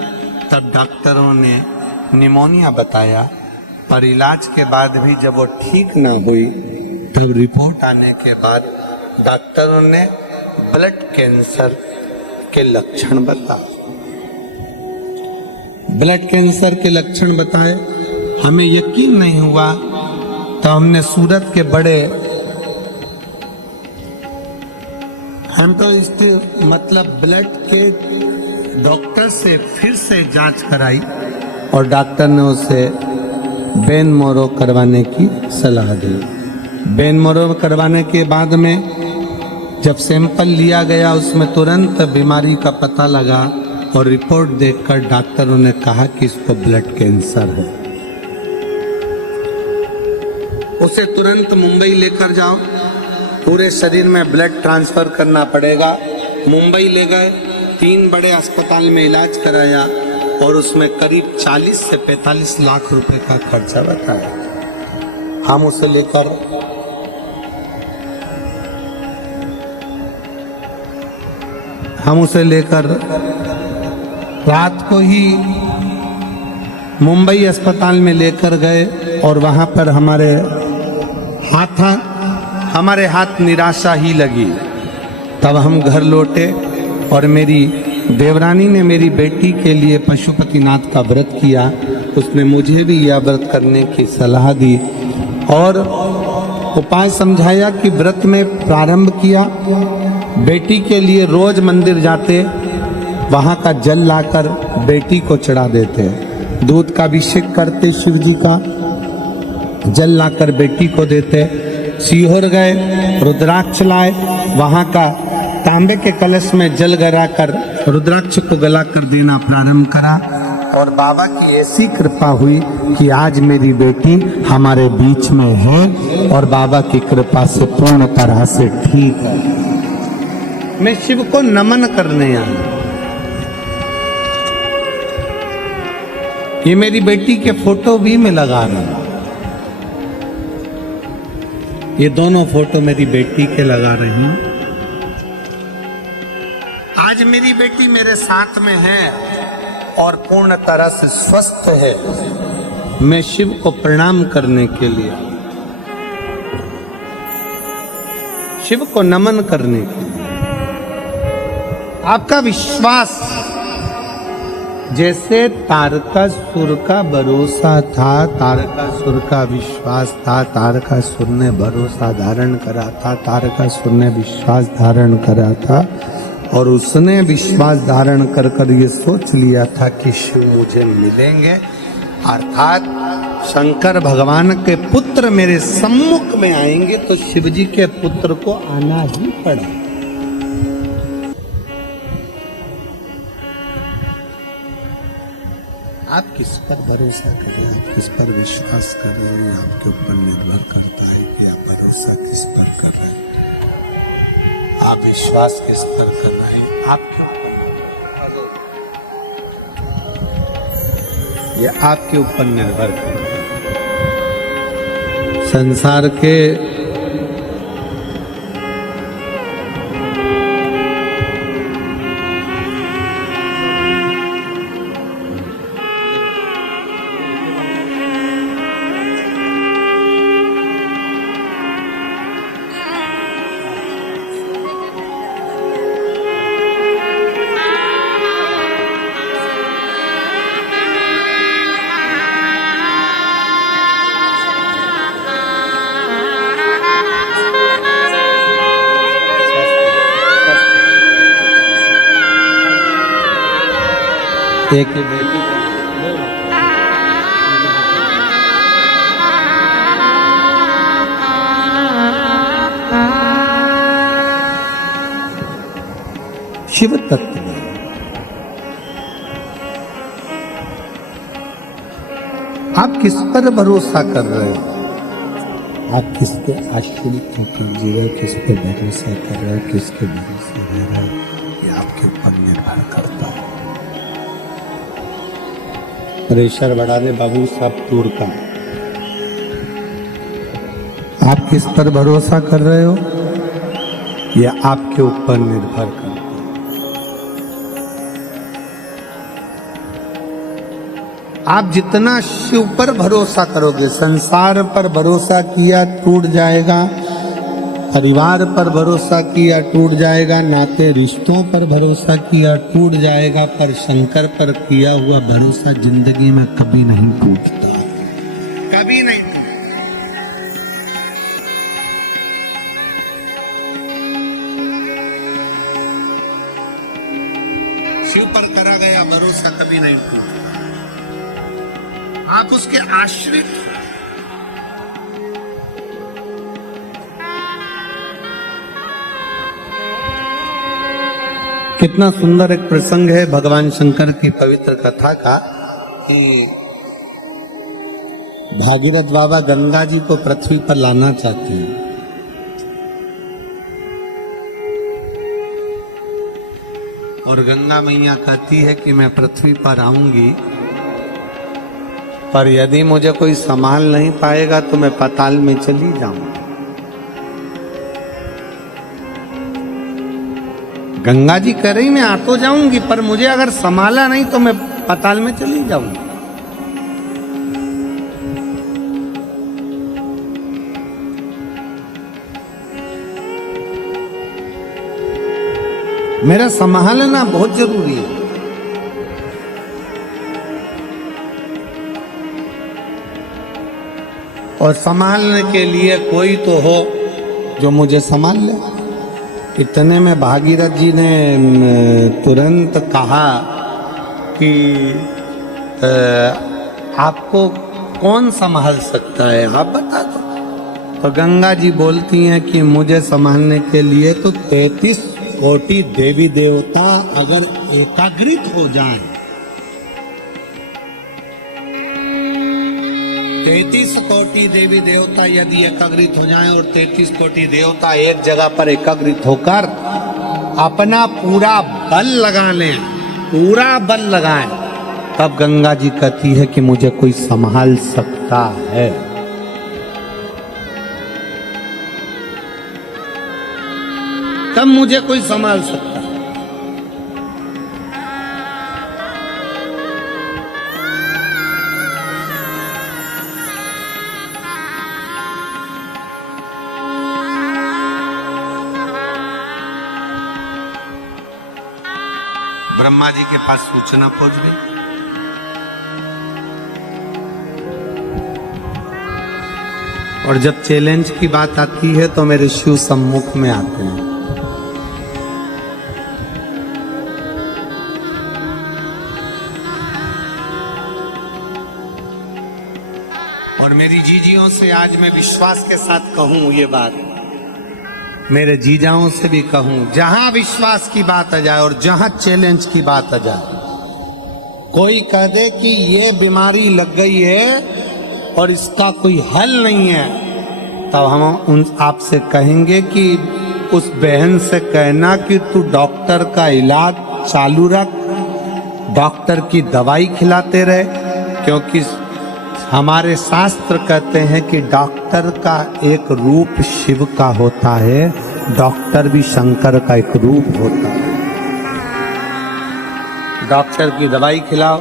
तब डॉक्टरों ने निमोनिया बताया, पर इलाज के बाद भी जब वो ठीक ना हुई तब रिपोर्ट आने के बाद डॉक्टरों ने ब्लड कैंसर के लक्षण बताए। ब्लड कैंसर के लक्षण बताए, हमें यकीन नहीं हुआ तो हमने सूरत के बड़े हम तो इसके मतलब ब्लड के डॉक्टर से फिर से जांच कराई और डॉक्टर ने उसे बेन मोरो करवाने की सलाह दी। बेन मोरो करवाने के बाद में जब सैंपल लिया गया उसमें तुरंत बीमारी का पता लगा और रिपोर्ट देखकर डॉक्टरों ने कहा कि इसको ब्लड कैंसर है। उसे तुरंत मुंबई लेकर जाओ, पूरे शरीर में ब्लड ट्रांसफर करना पड़ेगा। मुंबई ले गए, 3 बड़े अस्पताल में इलाज कराया और उसमें करीब 40 से 45 लाख रुपए का खर्चा बताया। हम उसे लेकर रात को ही मुंबई अस्पताल में लेकर गए और वहां पर हमारे हाथ निराशा ही लगी। तब हम घर लौटे और मेरी देवरानी ने मेरी बेटी के लिए पशुपतिनाथ का व्रत किया। उसने मुझे भी यह व्रत करने की सलाह दी और उपाय समझाया कि व्रत में प्रारंभ किया। बेटी के लिए रोज मंदिर जाते, वहां का जल लाकर बेटी को चढ़ा देते, दूध का अभिषेक करते, शिव जी का जल लाकर बेटी को देते। सीहोर गए, रुद्राक्ष लाए, वहां का तांबे के कलश में जल गरा कर रुद्राक्ष को गला कर देना प्रारंभ करा और बाबा की ऐसी कृपा हुई कि आज मेरी बेटी हमारे बीच में है और बाबा की कृपा से पूर्ण तरह से ठीक है। मैं शिव को नमन करने आया। ये मेरी बेटी के फोटो भी मैं लगा रहा हूं। ये दोनों फोटो मेरी बेटी के लगा रही हूं। आज मेरी बेटी मेरे साथ में है और पूर्ण तरह से स्वस्थ है। मैं शिव को प्रणाम करने के लिए, शिव को नमन करने के लिए। आपका विश्वास जैसे तारकासुर का भरोसा था, तारकासुर का विश्वास था, तारकासुर ने भरोसा धारण करा था, तारकासुर ने विश्वास धारण करा था और उसने विश्वास धारण कर कर ये सोच लिया था कि शिव मुझे मिलेंगे, अर्थात शंकर भगवान के पुत्र मेरे सम्मुख में आएंगे, तो शिव जी के पुत्र को आना ही पड़ा। आप किस पर भरोसा करें, आप किस पर विश्वास कर रहे हो, ये आपके ऊपर निर्भर करता है कि आप भरोसा किस पर कर रहे हैं, आप विश्वास किस पर कर रहे हैं, आपके ऊपर, ये आपके ऊपर निर्भर करता है। संसार के एक बेटी शिव तत्व में आप किस पर भरोसा कर रहे हो, आप किसके आश्रित कीजिएगा, किस पे भरोसा कर रहे हो, किसके भरोसे रह रहे हो, ये आपके ऊपर निर्भर करता है। प्रेशर बढ़ा दे बाबू साहब टूर का। आप किस पर भरोसा कर रहे हो, यह आपके ऊपर निर्भर करता है। आप जितना शिव पर भरोसा करोगे, संसार पर भरोसा किया टूट जाएगा, परिवार पर भरोसा किया टूट जाएगा, नाते रिश्तों पर भरोसा किया टूट जाएगा, पर शंकर पर किया हुआ भरोसा जिंदगी में कभी नहीं टूटता, कभी नहीं टूटता। शिव पर करा कभी नहीं टूटता। आप उसके आश्रित हो। कितना सुंदर एक प्रसंग है भगवान शंकर की पवित्र कथा का कि भागीरथ बाबा गंगा जी को पृथ्वी पर लाना चाहते हैं। और गंगा मैया कहती है कि मैं पृथ्वी पर आऊंगी, पर यदि मुझे कोई संभाल नहीं पाएगा तो मैं पाताल में चली जाऊंगी। गंगा जी कह रही मैं आ तो जाऊंगी, पर मुझे अगर संभाला नहीं तो मैं पाताल में चली जाऊंगी। मेरा संभालना बहुत जरूरी है। और संभालने के लिए कोई तो हो जो मुझे संभाल ले। इतने में भागीरथ जी ने तुरंत कहा कि आपको कौन संभाल सकता है, आप बता दो। तो गंगा जी बोलती हैं कि मुझे संभालने के लिए तो 33 कोटि देवी देवता अगर एकाग्रित हो जाएं, 33 कोटि देवी देवता यदि एकाग्रित हो जाएं और 33 कोटि देवता एक जगह पर एकाग्रित होकर अपना पूरा बल लगा लें, पूरा बल लगाएं, तब गंगा जी कहती है कि मुझे कोई संभाल सकता है। तब मुझे कोई संभाल सकता है। ब्रह्मा जी के पास सूचना पहुंच गई। और जब चैलेंज की बात आती है तो मेरे शिव सम्मुख में आते हैं। और मेरी जीजियों से आज मैं विश्वास के साथ कहूं ये बात, मेरे जीजाओं से भी कहूं, जहां विश्वास की बात आ जाए और जहां चैलेंज की बात आ जाए, कोई कह दे कि ये बीमारी लग गई है और इसका कोई हल नहीं है, तब हम उन आपसे कहेंगे कि उस बहन से कहना कि तू डॉक्टर का इलाज चालू रख, डॉक्टर की दवाई खिलाते रहे, क्योंकि हमारे शास्त्र कहते हैं कि डॉक्टर का एक रूप शिव का होता है, डॉक्टर भी शंकर का एक रूप होता है। डॉक्टर की दवाई खिलाओ,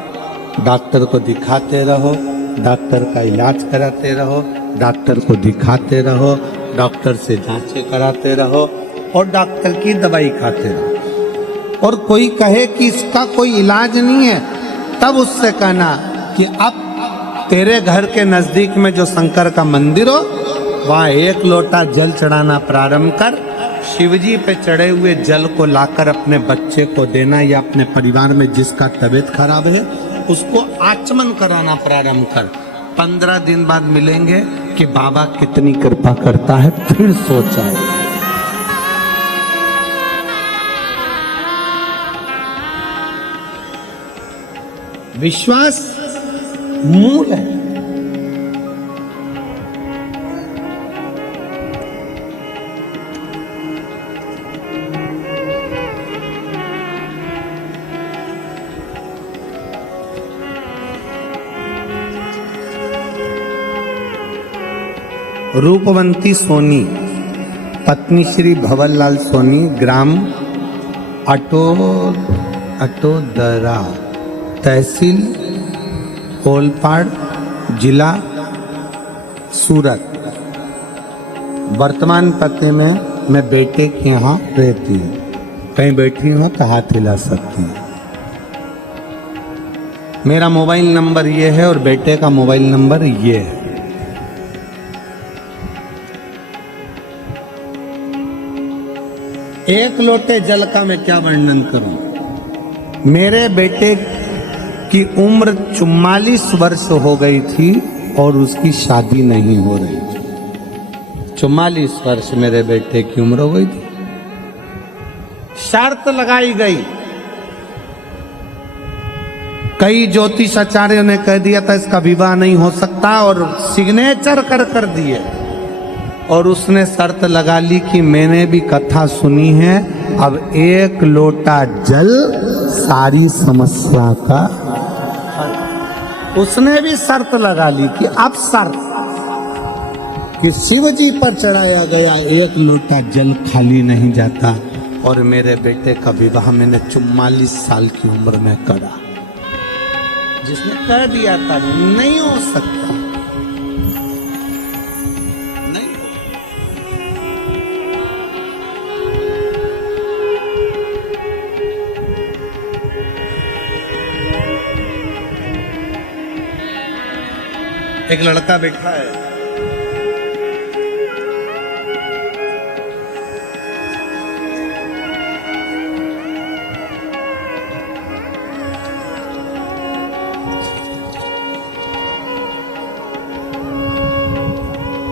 डॉक्टर को दिखाते रहो, डॉक्टर का इलाज कराते रहो, डॉक्टर को दिखाते रहो, डॉक्टर से जांचें कराते रहो और डॉक्टर की दवाई खाते रहो। और कोई कहे कि इसका कोई इलाज नहीं है, तब उससे कहना कि अब तेरे घर के नजदीक में जो शंकर का मंदिर हो, वहां एक लोटा जल चढ़ाना प्रारंभ कर, शिवजी पे चढ़े हुए जल को लाकर अपने बच्चे को देना या अपने परिवार में जिसका तबीयत खराब है उसको आचमन कराना प्रारंभ कर। 15 दिन बाद मिलेंगे कि बाबा कितनी कृपा करता है, फिर सोचा है। विश्वास मूल है। रूपवंती सोनी, पत्नी श्री भवरलाल सोनी, ग्राम अटोदरा, तहसील ओलपाड़, जिला सूरत। वर्तमान पते में मैं बेटे के यहाँ रहती हूँ। कहीं बैठी हूँ तो हाथ हिला सकती हूँ। मेरा मोबाइल नंबर ये है और बेटे का मोबाइल नंबर ये है। एक लोटे जल का मैं क्या वर्णन करूं। मेरे बेटे उसकी उम्र 44 वर्ष हो गई थी और उसकी शादी नहीं हो रही थी। 44 वर्ष मेरे बेटे की उम्र हो गई थी। शर्त लगाई गई, कई ज्योतिष आचार्यों ने कह दिया था इसका विवाह नहीं हो सकता और सिग्नेचर कर दिए। और उसने शर्त लगा ली कि मैंने भी कथा सुनी है, अब 1 लोटा जल सारी समस्या का। उसने भी शर्त लगा ली कि अब शर्त कि शिव जी पर चढ़ाया गया 1 लोटा जल खाली नहीं जाता। और मेरे बेटे का विवाह मैंने 44 साल की उम्र में करा। जिसने कह दिया था नहीं हो सकता, नहीं हो। एक लड़का बैठा है,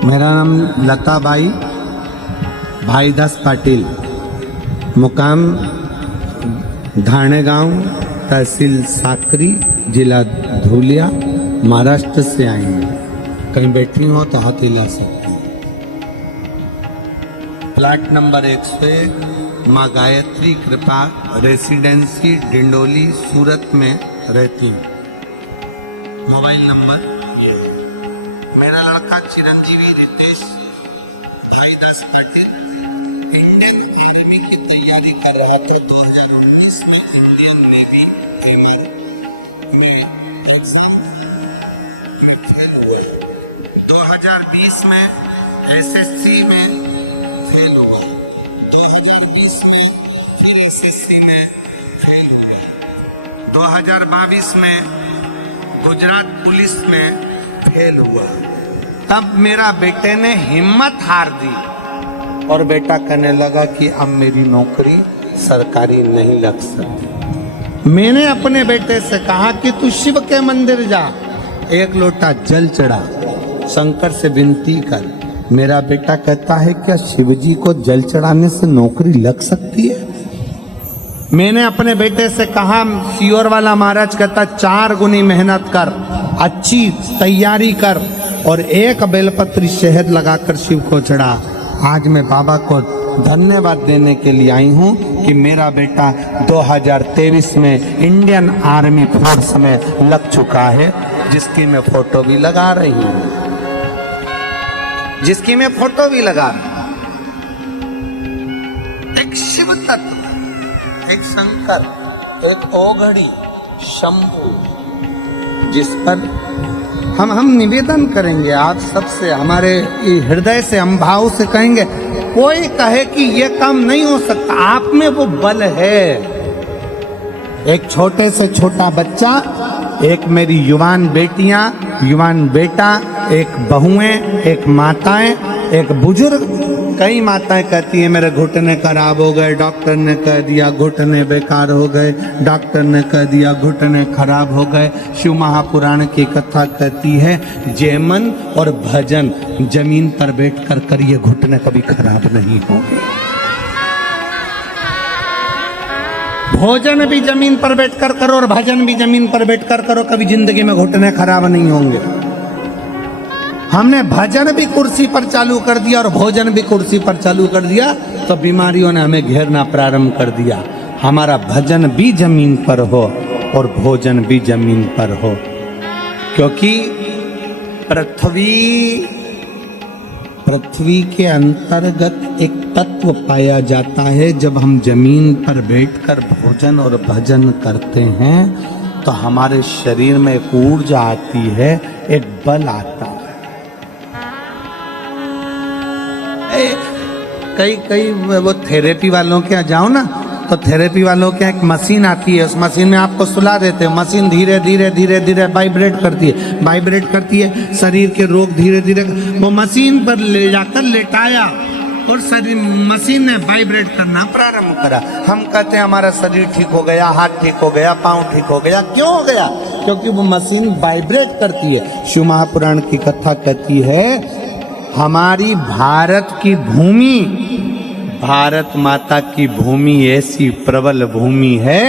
मेरा नाम लताबाई भाईदास पाटिल, मुकाम धाणे गांव, तहसील साकरी, जिला धुलिया, महाराष्ट्र से आई हैं। कहीं बैठी हो तो हाथ हिला सकती हैं। फ्लैट नंबर 101, माँ गायत्री कृपा रेसिडेंसी, डिंडोली, सूरत में रहती हूँ। मोबाइल नंबर, मेरा लड़का चिरंजीवी रितेश भाईदास पाटिल इंडियन आर्मी की तैयारी कर रहा था। 2019 में इंडियन नेवी में एग्जाम फेल हुआ। 2020 में एसएससी में फेल हुआ। 2020 में फिर एसएससी में फेल हुआ। 2022 में गुजरात पुलिस में फेल हुआ। तब मेरा बेटे ने हिम्मत हार दी और बेटा कहने लगा कि अब मेरी नौकरी सरकारी नहीं लग सकती। मैंने अपने बेटे से कहा कि तू शिव के मंदिर जा, 1 लोटा जल चढ़ा, शंकर से विनती कर। मेरा बेटा कहता है क्या शिव जी को जल चढ़ाने से नौकरी लग सकती है? मैंने अपने बेटे से कहा, सियोर वाला महाराज कहता 4 गुनी मेहनत कर, अच्छी तैयारी कर और 1 बेलपत्री शहद लगाकर शिव को चढ़ा। आज मैं बाबा को धन्यवाद देने के लिए आई हूँ कि मेरा बेटा 2023 में इंडियन आर्मी फोर्स में लग चुका है, जिसकी मैं फोटो भी लगा रही हूँ, जिसकी मैं फोटो भी लगा रही हूँ। एक शिव तत्व, एक शंकर, एक ओघड़ी, शंभू, जिस पर हम निवेदन करेंगे आप सबसे, हमारे हृदय से, हम भाव से कहेंगे, कोई कहे कि ये काम नहीं हो सकता, आप में वो बल है। एक छोटे से छोटा बच्चा, एक मेरी युवान बेटियां, युवान बेटा, एक बहुएं, एक माताएं, एक बुजुर्ग। कई माताएं कहती हैं मेरे घुटने खराब हो गए, डॉक्टर ने कह दिया घुटने बेकार हो गए, डॉक्टर ने कह दिया घुटने खराब हो गए। शिव महापुराण की कथा कहती है जयमन और भजन जमीन पर बैठ कर करिए, घुटने कभी खराब नहीं होंगे। भोजन भी जमीन पर बैठकर करो और भजन भी जमीन पर बैठकर करो, कभी जिंदगी में घुटने खराब नहीं होंगे। हमने भजन भी कुर्सी पर चालू कर दिया और भोजन भी कुर्सी पर चालू कर दिया तो बीमारियों ने हमें घेरना प्रारंभ कर दिया। हमारा भजन भी जमीन पर हो और भोजन भी जमीन पर हो, क्योंकि पृथ्वी के अंतर्गत एक तत्व पाया जाता है। जब हम जमीन पर बैठकर भोजन और भजन करते हैं तो हमारे शरीर में एक ऊर्जा आती है, एक बल आता है। कई वो थेरेपी वालों के यहाँ जाओ ना, तो थेरेपी वालों के एक मशीन आती है, उस मशीन में आपको सुला देते हैं। मशीन धीरे धीरे धीरे धीरे वाइब्रेट करती है, शरीर के रोग धीरे धीरे, वो मशीन पर ले जाकर लेटाया और शरीर, मशीन ने वाइब्रेट करना प्रारंभ करा। हम कहते हैं हमारा शरीर ठीक हो गया, हाथ ठीक हो गया, पाँव ठीक हो गया। क्यों हो गया? क्योंकि वो मशीन वाइब्रेट करती है। शिव महापुराण की कथा कहती है हमारी भारत की भूमि, भारत माता की भूमि ऐसी प्रबल भूमि है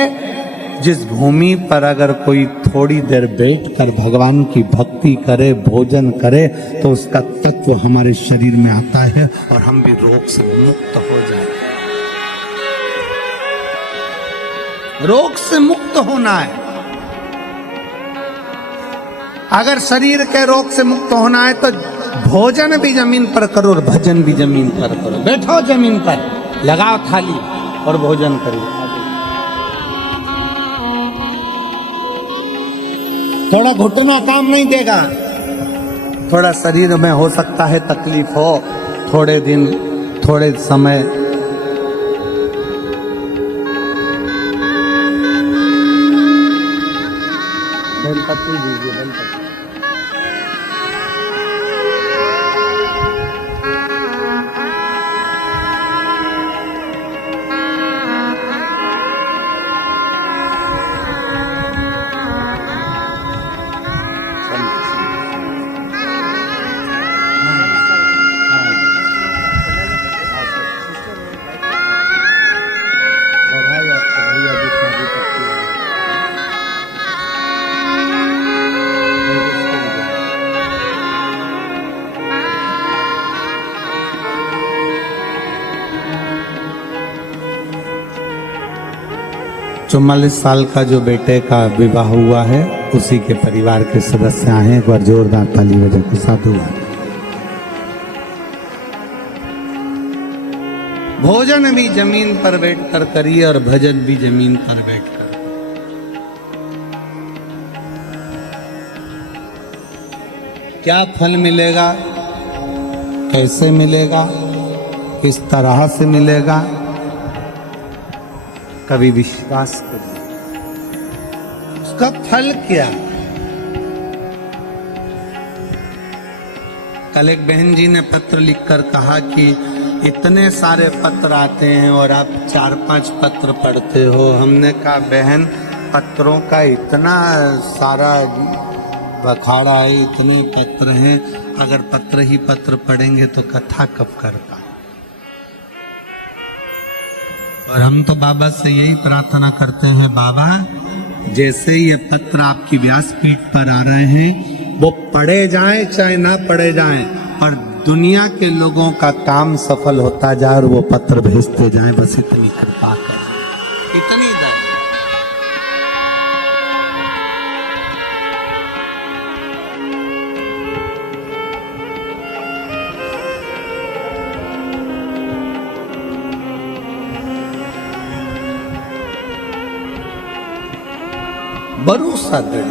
जिस भूमि पर अगर कोई थोड़ी देर बैठकर भगवान की भक्ति करे, भोजन करे, तो उसका तत्व हमारे शरीर में आता है और हम भी रोग से मुक्त हो जाए। रोग से मुक्त होना है। अगर शरीर के रोग से मुक्त होना है तो भोजन भी जमीन पर करो और भजन भी जमीन पर करो। बैठो जमीन पर, लगाओ थाली और भोजन करो। थोड़ा घुटना काम नहीं देगा, थोड़ा शरीर में हो सकता है तकलीफ हो, थोड़े दिन, थोड़े समय। बेलपत्री दीजिए, बेलपत्री। चौवालीस साल का जो बेटे का विवाह हुआ है उसी के परिवार के सदस्य आए हैं। एक बार जोरदार ताली बजा के साधुवाद। भोजन भी जमीन पर बैठकर करिए और भजन भी जमीन पर बैठकर। क्या फल मिलेगा, कैसे मिलेगा, किस तरह से मिलेगा, कभी विश्वास करिए। उसका फल क्या? कल एक बहन जी ने पत्र लिखकर कहा कि इतने सारे पत्र आते हैं और आप 4-5 पत्र पढ़ते हो। हमने कहा बहन, पत्रों का इतना सारा बखाड़ा है, इतने पत्र हैं, अगर पत्र ही पत्र पढ़ेंगे तो कथा कब कर पाए। और हम तो बाबा से यही प्रार्थना करते हैं, बाबा जैसे ये पत्र आपकी व्यासपीठ पर आ रहे हैं वो पढ़े जाएं चाहे ना पढ़े जाएं, और दुनिया के लोगों का काम सफल होता जाए और वो पत्र भेजते जाएं। बस इतनी कृपा करें, इतनी दया। भरोसा करिए।